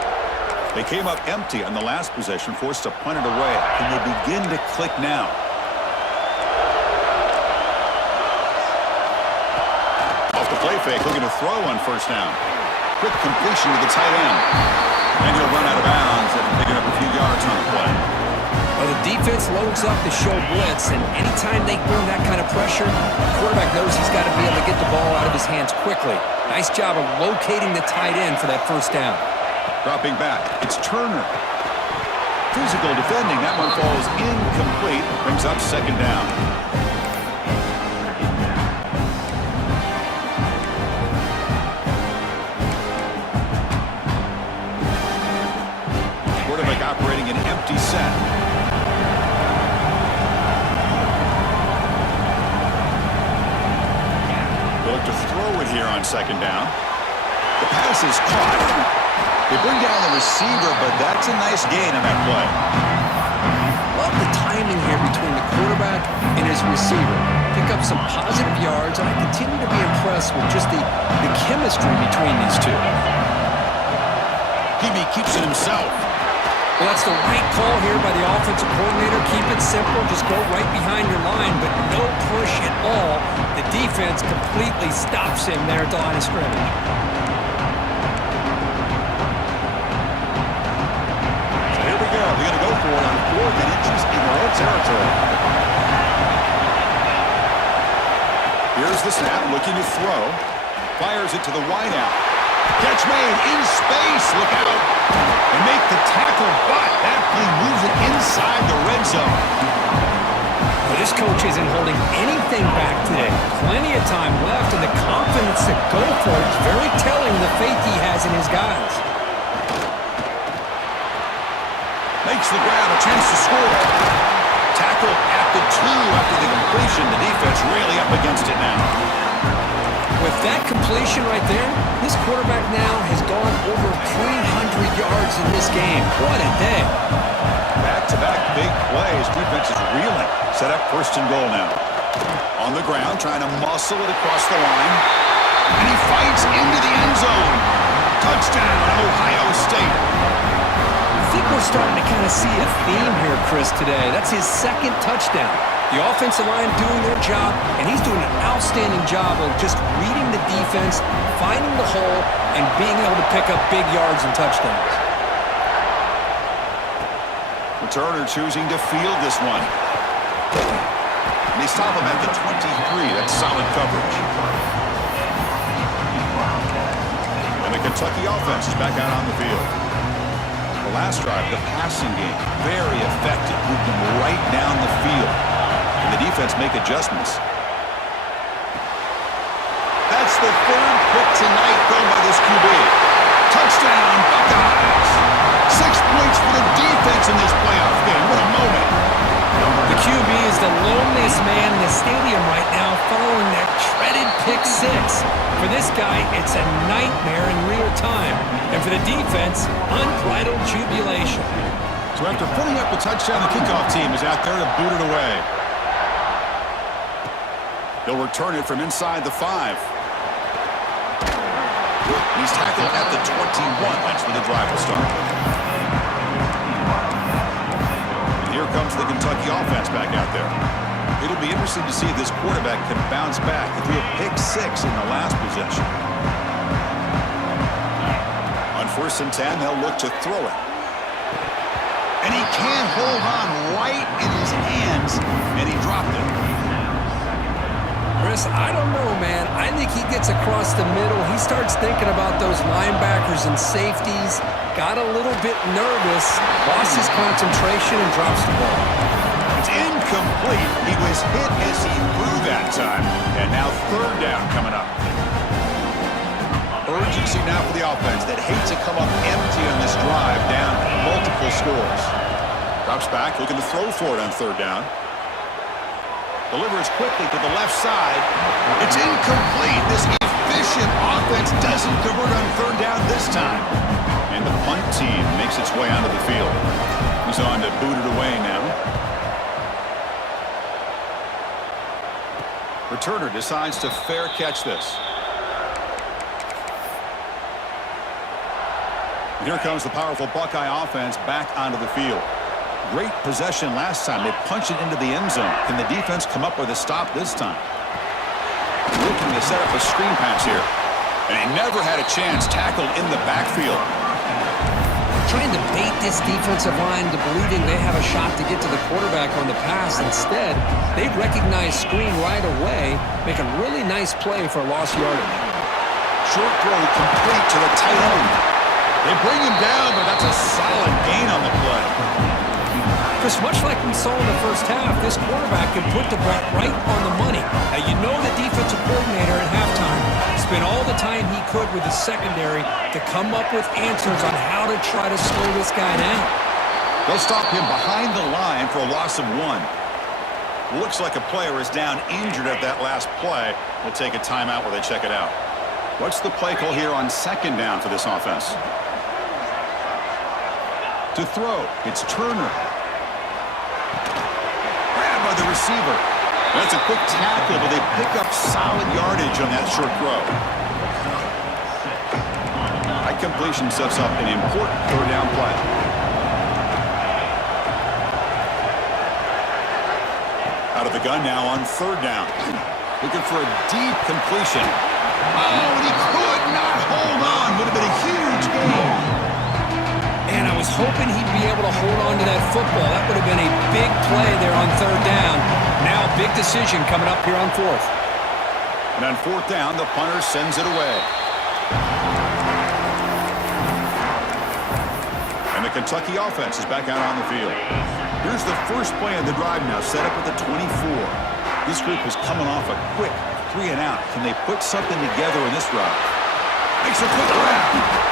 They came up empty on the last possession, forced to punt it away. Can they begin to click now? Off the play fake, looking to throw on first down. Quick completion to the tight end. And he'll run out of bounds and pick up a few yards on the play. Well, the defense loads up to show blitz, and anytime they bring that kind of pressure, the quarterback knows he's got to be able to get the ball out of his hands quickly. Nice job of locating the tight end for that first down. Dropping back, it's Turner. Physical defending, that one falls incomplete, brings up second down. Quarterback operating an empty set. Look to throw it here on second down. The pass is caught. They bring down the receiver, but that's a nice gain on that play. Love the timing here between the quarterback and his receiver. Pick up some positive yards, and I continue to be impressed with just the chemistry between these two. Hebe keeps it himself. Well, that's the right call here by the offensive coordinator. Keep it simple. Just go right behind your line, but no push at all. The defense completely stops him there at the line of scrimmage. So here we go. They're going to go for it on 4th and inches in their own territory. Here's the snap, looking to throw. Fires it to the wideout. Catch made in space. Look out. And make the tackle, but that play moves it inside the red zone. Well, this coach isn't holding anything back today. Plenty of time left, and the confidence to go for it is very telling, the faith he has in his guys. Makes the grab, a chance to score. Tackle at the 2 after the completion. The defense really up against it now. With that completion right there, this quarterback now has gone over 300 yards in this game. What a day. Back-to-back big plays. Defense is reeling. Set up 1st and goal now. On the ground, trying to muscle it across the line. And he fights into the end zone. Touchdown, Ohio State. I think we're starting to kind of see a theme here, Chris, today. That's his 2nd touchdown. The offensive line doing their job, and he's doing an outstanding job of just reading the defense, finding the hole, and being able to pick up big yards and touchdowns. Turner choosing to field this one. And they stop him at the 23. That's solid coverage. And the Kentucky offense is back out on the field. The last drive, the passing game, very effective. Moved them right down the field. And the defense make adjustments. That's the 3rd pick tonight thrown by this QB. Touchdown, Buckeyes. 6 points for the defense in this playoff game. What a moment. The QB is the loneliest man in the stadium right now following that shredded pick 6. For this guy, it's a nightmare in real time. And for the defense, unbridled jubilation. So after putting up the touchdown, the kickoff team is out there to boot it away. They'll return it from inside the 5. He's tackled at the 21. That's where the drive will start. And here comes the Kentucky offense back out there. It'll be interesting to see if this quarterback can bounce back. He threw a pick 6 in the last possession. On 1st and 10, they'll look to throw it. And he can't hold on right in his hands, and he dropped it. Chris, I don't know, man. I think he gets across the middle. He starts thinking about those linebackers and safeties. Got a little bit nervous, lost his concentration, and drops the ball. It's incomplete. He was hit as he threw that time. And now 3rd down coming up. Urgency now for the offense that hates to come up empty on this drive, down multiple scores. Drops back, looking to throw for it on third down. Delivers quickly to the left side. It's incomplete. This efficient offense doesn't convert on third down this time. And the punt team makes its way onto the field. He's on to boot it away now. Returner decides to fair catch this. Here comes the powerful Buckeye offense back onto the field. Great possession last time. They punched it into the end zone. Can the defense come up with a stop this time? Looking to set up a screen pass here. And he never had a chance tackled in the backfield. Trying to bait this defensive line to believing they have a shot to get to the quarterback on the pass. Instead, they recognize screen right away, make a really nice play for lost yardage. Short throw complete to the tight end. They bring him down, but that's a solid gain on the play. Chris, much like we saw in the first half, this quarterback can put the ball right on the money. Now, you know the defensive coordinator at halftime spent all the time he could with the secondary to come up with answers on how to try to slow this guy down. They'll stop him behind the line for a loss of 1. Looks like a player is down injured at that last play. We'll take a timeout while they check it out. What's the play call here on second down for this offense? To throw, it's Turner. Grabbed by the receiver. That's a quick tackle, but they pick up solid yardage on that short throw. That completion sets up an important third down play. Out of the gun now on third down. Looking for a deep completion. Oh, and he could not hold on. Would have been a huge gain. And I was hoping he'd be able to hold on to that football. That would have been a big play there on third down. Now, big decision coming up here on fourth. And on fourth down, the punter sends it away. And the Kentucky offense is back out on the field. Here's the first play of the drive now, set up at the 24. This group is coming off a quick 3 and out. Can they put something together in this drive? Makes a quick grab.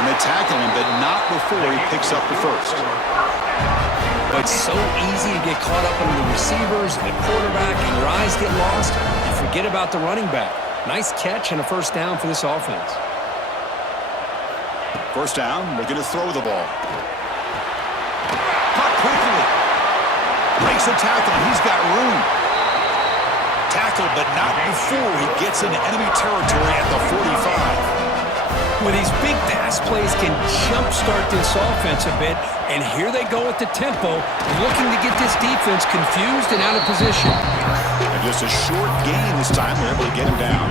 And they tackle him, but not before he picks up the first. But it's so easy to get caught up in the receivers and the quarterback, and your eyes get lost. You forget about the running back. Nice catch and a first down for this offense. First down, looking to throw the ball. Caught quickly. Breaks a tackle, and he's got room. Tackled, but not before he gets into enemy territory at the 45. With these big pass plays can jumpstart this offense a bit, and here they go at the tempo, looking to get this defense confused and out of position. And just a short gain this time, they're able to get him down.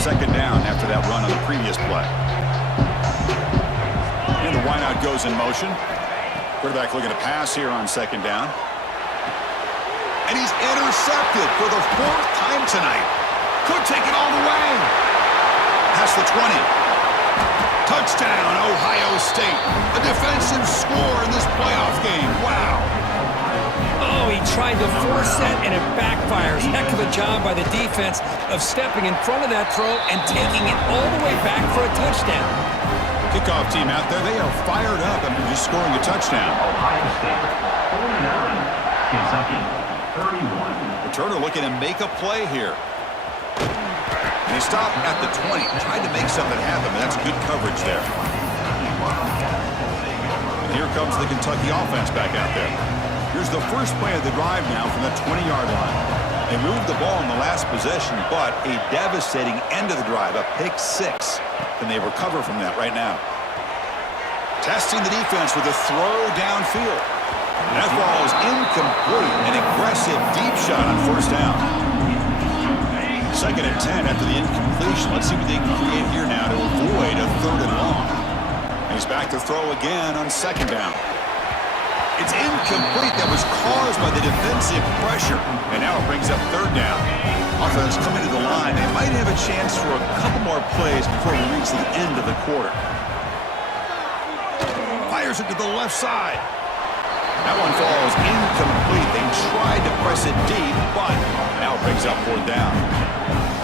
Second down after that run on the previous play. And the wideout goes in motion. Quarterback looking to pass here on second down. And he's intercepted for the 4th time tonight. Could take it all the way. Past the 20. Touchdown, Ohio State. A defensive score in this playoff game. Wow. Oh, he tried to force that, and it backfires. Heck of a job by the defense of stepping in front of that throw and taking it all the way back for a touchdown. Kickoff team out there, they are fired up after just scoring a touchdown. Ohio State 49, Kentucky 31. Turner looking to make a play here. And he stopped at the 20, tried to make something happen, but that's good coverage there. And here comes the Kentucky offense back out there. Here's the first play of the drive now from the 20-yard line. They moved the ball in the last possession, but a devastating end of the drive, a pick 6. Can they recover from that right now? Testing the defense with a throw downfield. And that ball is incomplete. An aggressive deep shot on first down. Second and 10 after the incompletion. Let's see what they can create here now to avoid a third and long. And he's back to throw again on second down. It's incomplete. That was caused by the defensive pressure. And now it brings up third down. Offense coming to the line. They might have a chance for a couple more plays before we reach the end of the quarter. Fires it to the left side. That one falls incomplete. They tried to press it deep, but now it brings up fourth down.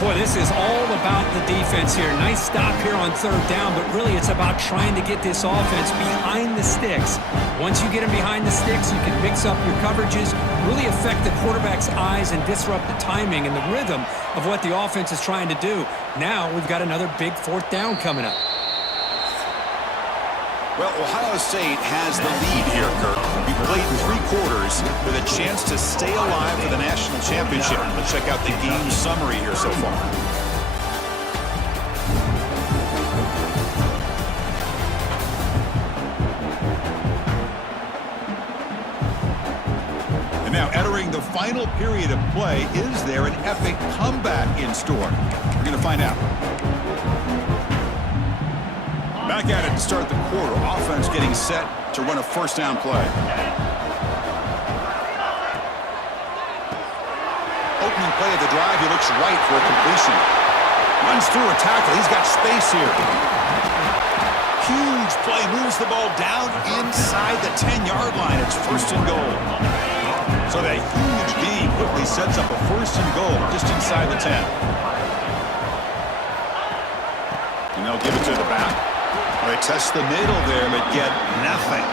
Boy, this is all about the defense here. Nice stop here on third down, but really it's about trying to get this offense behind the sticks. Once you get them behind the sticks, you can mix up your coverages, really affect the quarterback's eyes and disrupt the timing and the rhythm of what the offense is trying to do. Now we've got another big fourth down coming up. Well, Ohio State has the lead here, Kirk. We played 3 quarters with a chance to stay alive for the national championship. Let's check out the game summary here so far. And now entering the final period of play, is there an epic comeback in store? We're going to find out. Back at it to start the quarter. Offense getting set to run a first down play. Opening play of the drive, he looks right for a completion. Runs through a tackle. He's got space here. Huge play. Moves the ball down inside the 10-yard line. It's first and goal. So that huge gain quickly sets up a first and goal just inside the 10. And they'll give it to the back. They test the middle there, but get nothing.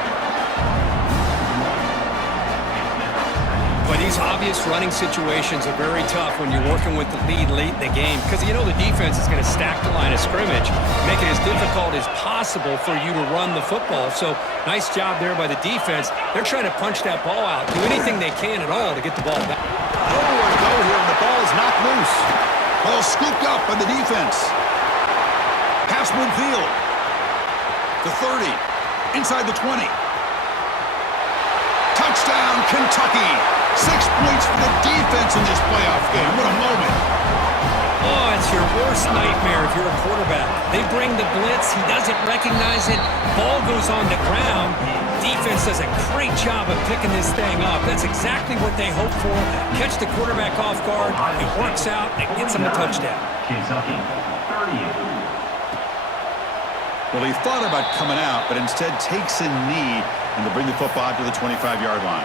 But these obvious running situations are very tough when you're working with the lead late in the game, because you know the defense is going to stack the line of scrimmage, make it as difficult as possible for you to run the football. So nice job there by the defense. They're trying to punch that ball out, do anything they can at all to get the ball back. Nowhere to go here, and the ball is knocked loose. Ball scooped up by the defense. Pass midfield. The 30, inside the 20. Touchdown, Kentucky. 6 points for the defense in this playoff game. What a moment. Oh, it's your worst nightmare if you're a quarterback. They bring the blitz. He doesn't recognize it. Ball goes on the ground. Defense does a great job of picking this thing up. That's exactly what they hope for. Catch the quarterback off guard. It works out. It gets them a touchdown. Kentucky, 30. Well, he thought about coming out, but instead takes a knee, and they bring the football out to the 25-yard line.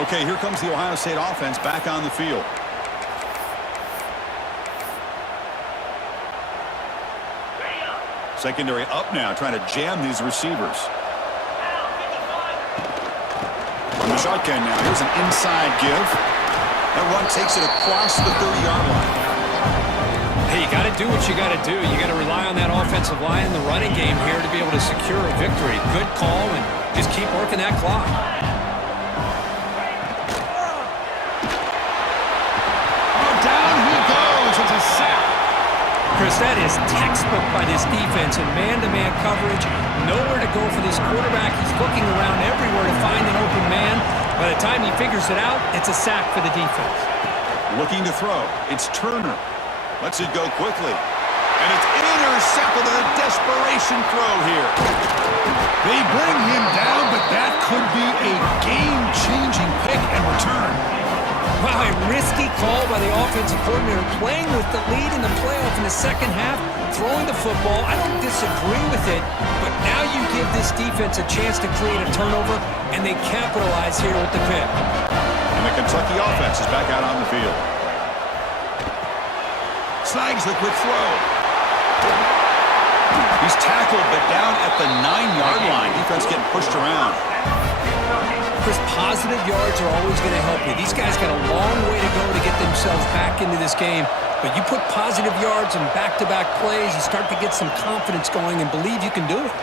Okay, here comes the Ohio State offense back on the field. Secondary up now, trying to jam these receivers. From the shotgun now, here's an inside give. That run takes it across the 30-yard line. Hey, you got to do what you got to do. You got to rely on that offensive line in the running game here to be able to secure a victory. Good call, and just keep working that clock. Oh, down he goes. It's a sack. Chris, that is textbook by this defense in man-to-man coverage. Nowhere to go for this quarterback. He's looking around everywhere to find an open man. By the time he figures it out, it's a sack for the defense. Looking to throw. It's Turner. Lets it go quickly. And it's intercepted with a desperation throw here. They bring him down, but that could be a game-changing pick and return. Wow, a risky call by the offensive coordinator, playing with the lead in the playoff in the second half, throwing the football. I don't disagree with it, but now you give this defense a chance to create a turnover, and they capitalize here with the pick. And the Kentucky offense is back out on the field. Snags the quick throw. He's tackled, but down at the 9-yard line. Defense getting pushed around. Chris, positive yards are always going to help you. These guys got a long way to go to get themselves back into this game. But you put positive yards and back-to-back plays, you start to get some confidence going and believe you can do it.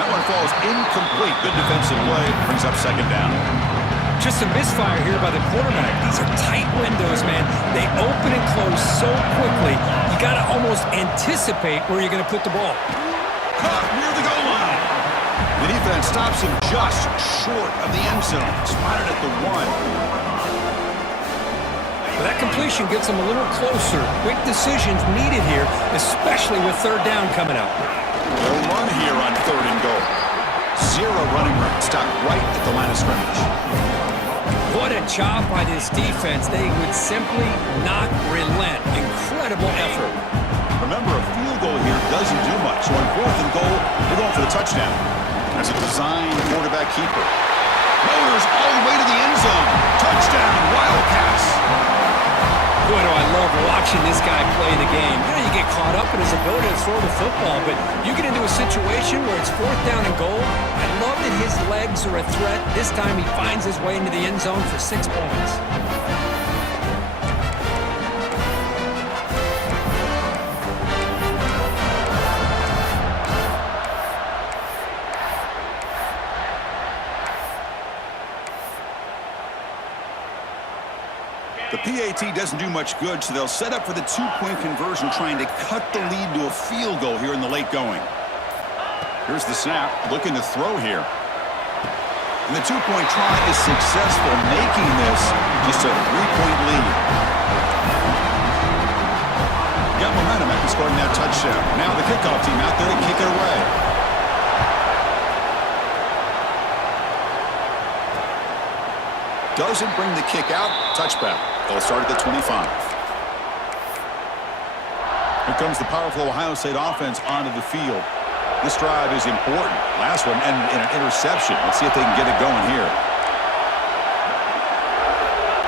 That one falls incomplete. Good defensive play. Brings up second down. Just a misfire here by the quarterback. These are tight windows, man. They open and close so quickly. You got to almost anticipate where you're going to put the ball. Caught near the goal line. The defense stops him just short of the end zone. Spotted at the 1. But that completion gets them a little closer. Quick decisions needed here, especially with third down coming up. They'll run here on third and goal. 0 running room. Stopped right at the line of scrimmage. What a job by this defense. They would simply not relent. Incredible effort. Remember, a field goal here doesn't do much. So on fourth and goal, they're going for the touchdown. That's a design quarterback keeper. Motors all the way to the end zone. Touchdown, Wildcats. Boy, do I love watching this guy play the game. You know, you get caught up in his ability to throw the football, but you get into a situation where it's 4th down and goal. I love that his legs are a threat. This time he finds his way into the end zone for 6 points. The PAT doesn't do much good, so they'll set up for the 2-point conversion, trying to cut the lead to a field goal here in the late going. Here's the snap, looking to throw here. And the 2-point try is successful, making this just a 3-point lead. Got momentum after scoring that touchdown. Now the kickoff team out there to kick it away. Doesn't bring the kick out. Touchback. They'll start at the 25. Here comes the powerful Ohio State offense onto the field. This drive is important. Last one and an interception. Let's see if they can get it going here.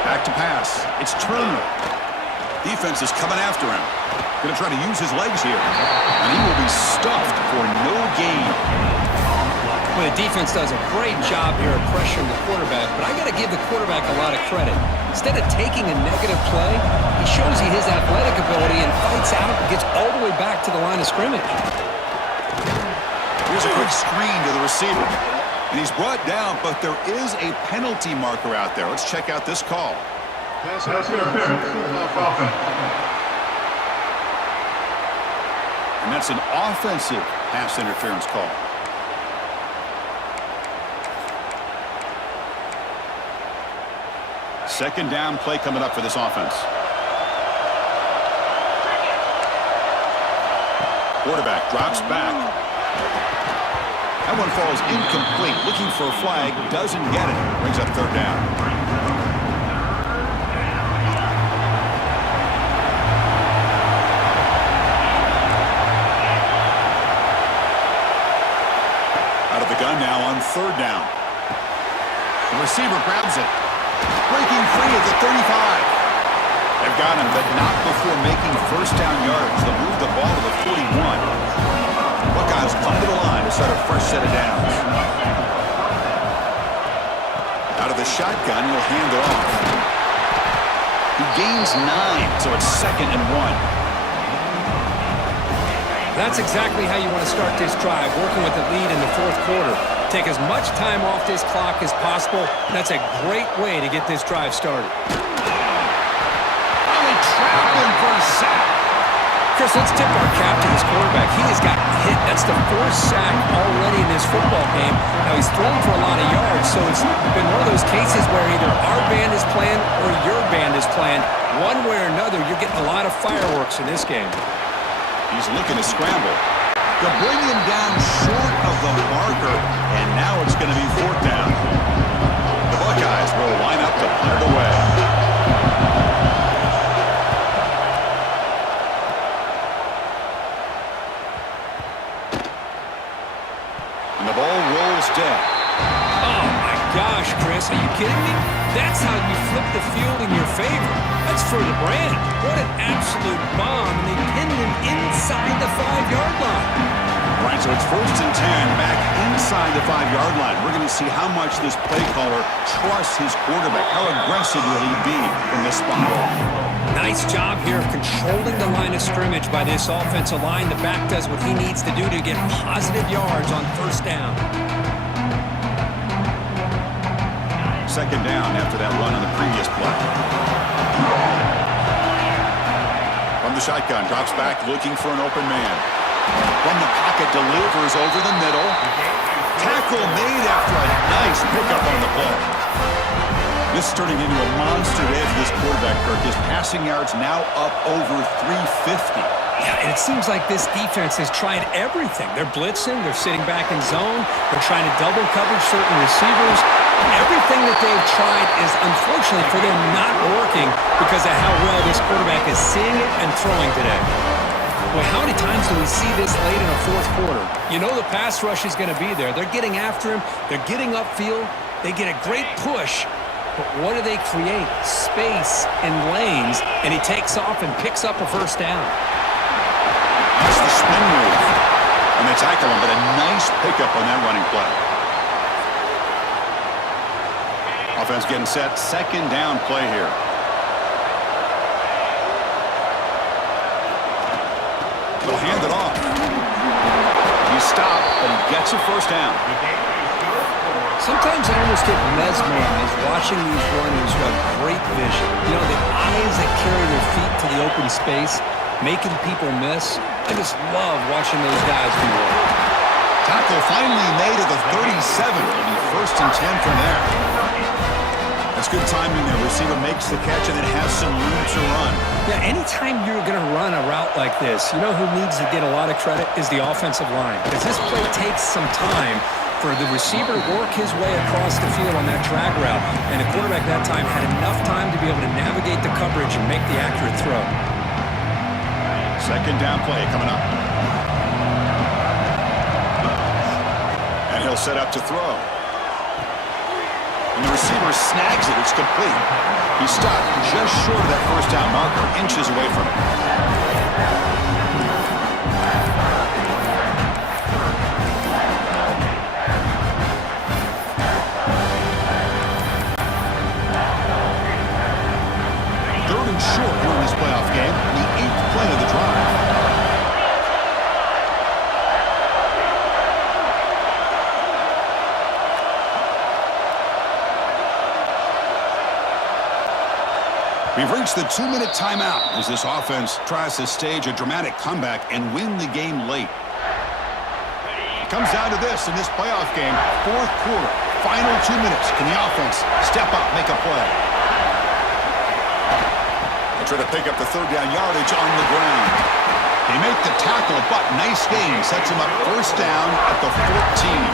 Back to pass. It's Turner. Defense is coming after him. Going to try to use his legs here. And he will be stuffed for no gain. Well, the defense does a great job here of pressuring the quarterback, but I got to give the quarterback a lot of credit. Instead of taking a negative play, he shows you his athletic ability and fights out and gets all the way back to the line of scrimmage. Here's a quick screen to the receiver. And he's brought down, but there is a penalty marker out there. Let's check out this call. Pass interference. Offense. And that's an offensive pass interference call. Second down play coming up for this offense. Quarterback drops back. That one falls incomplete. Looking for a flag. Doesn't get it. Brings up 3rd down. Out of the gun now on 3rd down. The receiver grabs it. Breaking free at the 35. They've got him, but not before making 1st down yards. They'll move the ball to the 41. Buckeyes come to the line to start a fresh set of downs. Out of the shotgun, he'll hand it off. He gains 9, so it's 2nd and 1. That's exactly how you want to start this drive, working with the lead in the 4th quarter. Take as much time off this clock as possible. That's a great way to get this drive started. Oh, they trap him for a sack. Chris, let's tip our cap to this quarterback. He has gotten hit. That's the 4th sack already in this football game. Now, he's thrown for a lot of yards, so it's been one of those cases where either our band is playing or your band is playing. One way or another, you're getting a lot of fireworks in this game. He's looking to scramble. They'll bring him down short of the marker, and now it's going to be 4th down. The Buckeyes will line up to punt it away. And the ball rolls dead. Oh, my gosh, Chris, are you kidding me? That's how you flip the field in your favor. That's for the brand. What an absolute bomb, and they pinned him inside the 5-yard line. Right, so it's 1st and 10 back inside the 5-yard line. We're going to see how much this play caller trusts his quarterback. How aggressive will he be from this spot? Nice job here of controlling the line of scrimmage by this offensive line. The back does what he needs to do to get positive yards on 1st down. 2nd down after that run on the previous play. From the shotgun, drops back looking for an open man. From the pocket, delivers over the middle. Tackle made after a nice pickup on the play. This is turning into a monster day for this quarterback, Kirk. His passing yards now up over 350. Yeah, and it seems like this defense has tried everything. They're blitzing, they're sitting back in zone, they're trying to double coverage certain receivers. Everything that they've tried is, unfortunately for them, not working because of how well this quarterback is seeing it and throwing today. Well, how many times do we see this late in a 4th quarter? You know the pass rush is going to be there. They're getting after him. They're getting upfield. They get a great push. but what do they create? Space and lanes, and he takes off and picks up a first down. That's the spin move. And they tackle him, but a nice pickup on that running play. Offense getting set. Second down play here. They'll hand it off. He's stopped, but he gets a first down. Sometimes I almost get mesmerized watching these runners who have great vision. You know, the eyes that carry their feet to the open space, making people miss. I just love watching those guys do work. Tackle finally made at the 37. It'll be first and 10 from there. That's good timing there. Receiver makes the catch and then has some room to run. Yeah, anytime you're going to run a route like this, you know who needs to get a lot of credit is the offensive line. Because this play takes some time for the receiver to work his way across the field on that drag route. And the quarterback that time had enough time to be able to navigate the coverage and make the accurate throw. Second down play coming up. And he'll set up to throw. And the receiver snags it. It's complete. He stopped just short of that first down marker, inches away from it. Third and short here in this playoff game. The 8th play of the drive. We've reached the 2-minute timeout as this offense tries to stage a dramatic comeback and win the game late. It comes down to this in this playoff game. Fourth quarter, final 2 minutes. Can the offense step up, make a play? They try to pick up the third down yardage on the ground. They make the tackle, but nice game. Sets him up first down at the 14.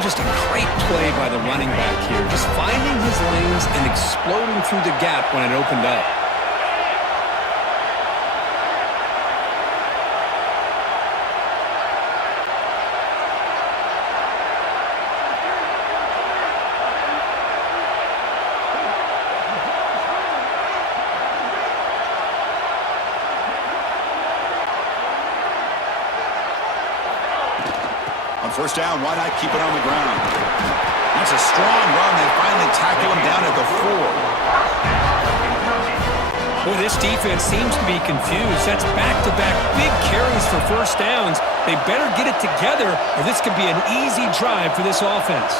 Just a great play by the running back here. Just finding his lanes and exploding through the gap when it opened up. First down, why not keep it on the ground? That's a strong run. They finally tackle him down at the 4. Boy, this defense seems to be confused. That's back-to-back big carries for first downs. They better get it together, or this could be an easy drive for this offense.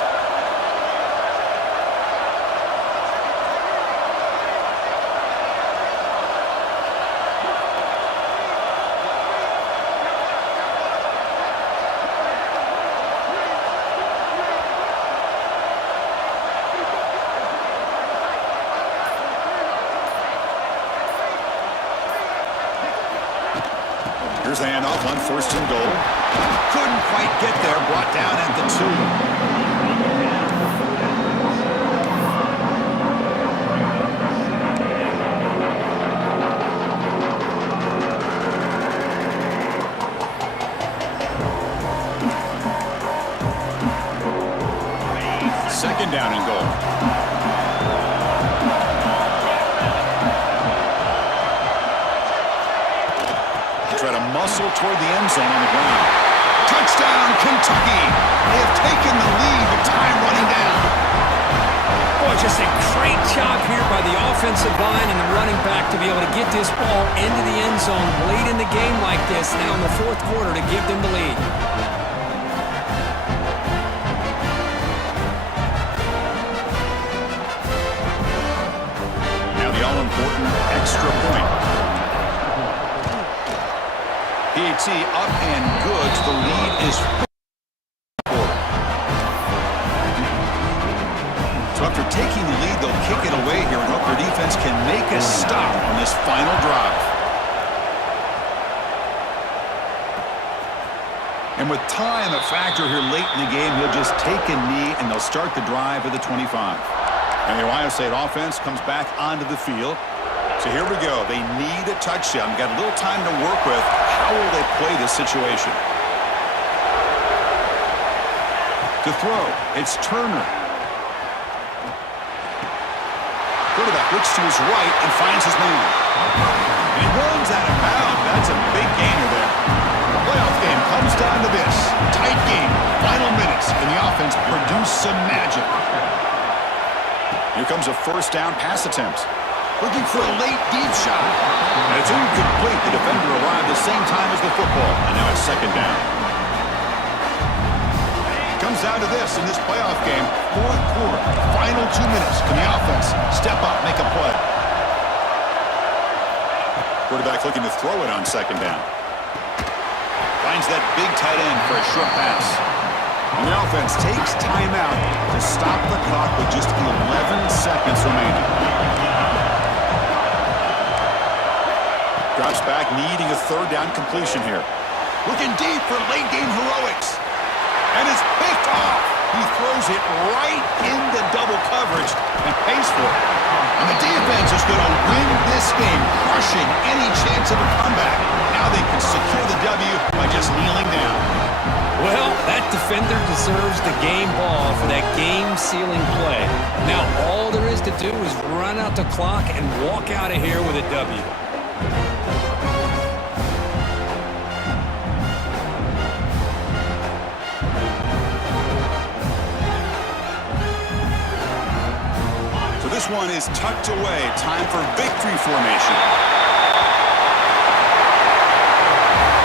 Here's the handoff on first and goal. Couldn't quite get there. Brought down at the 2. Second down and goal. Try to muscle toward the end zone on the ground. Touchdown, Kentucky! They have taken the lead with time running down. Boy, just a great job here by the offensive line and the running back to be able to get this ball into the end zone late in the game like this, now in the fourth quarter, to give them the lead. Now the all-important extra point. PAT up and good. The lead is 4. So after taking the lead, they'll kick it away here and hope their defense can make a stop on this final drive. And with time a factor here late in the game, he'll just take a knee and they'll start the drive at the 25. And the Ohio State offense comes back onto the field. So here we go. They need a touchdown. Got a little time to work with. How will they play this situation? To throw, it's Turner. Looks to his right and finds his man. And he runs out of bounds. That's a big gainer there. The playoff game comes down to this. Tight game, final minutes, and the offense produced some magic. Here comes a first down pass attempt. Looking for a late deep shot. And it's incomplete. The defender arrived the same time as the football. And now it's second down. It comes down to this in this playoff game. Fourth quarter, final 2 minutes. Can the offense step up, make a play? Quarterback looking to throw it on second down. Finds that big tight end for a short pass. And the offense takes timeout to stop the clock with just 11 seconds remaining. Drops back, needing a third down completion here. Looking deep for late game heroics. And it's picked off. He throws it right into double coverage and pays for it. And the defense is going to win this game, crushing any chance of a comeback. Now they can secure the W by just kneeling down. Well, that defender deserves the game ball for that game-sealing play. Now all there is to do is run out the clock and walk out of here with a W. This one is tucked away. Time for victory formation.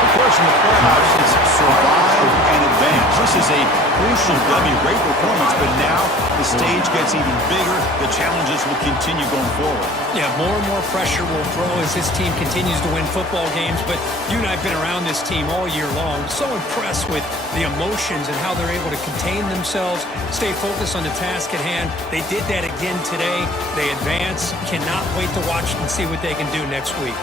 Of course, in the playoffs, it's survive and advance. This is a crucial W. Great performance, but now the stage gets even bigger. The challenges will continue going forward. Yeah, more and more pressure will grow as this team continues to win football games. But you and I have been around this team all year long. So impressed with the emotions and how they're able to contain themselves, stay focused on the task at hand. They did that again today. They advance. Cannot wait to watch and see what they can do next week.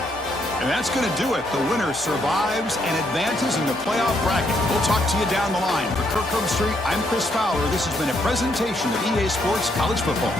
And that's going to do it. The winner survives and advances in the playoff bracket. We'll talk to you down the line. For Kirk Street, I'm Chris Fowler. This has been a presentation of EA Sports College Football.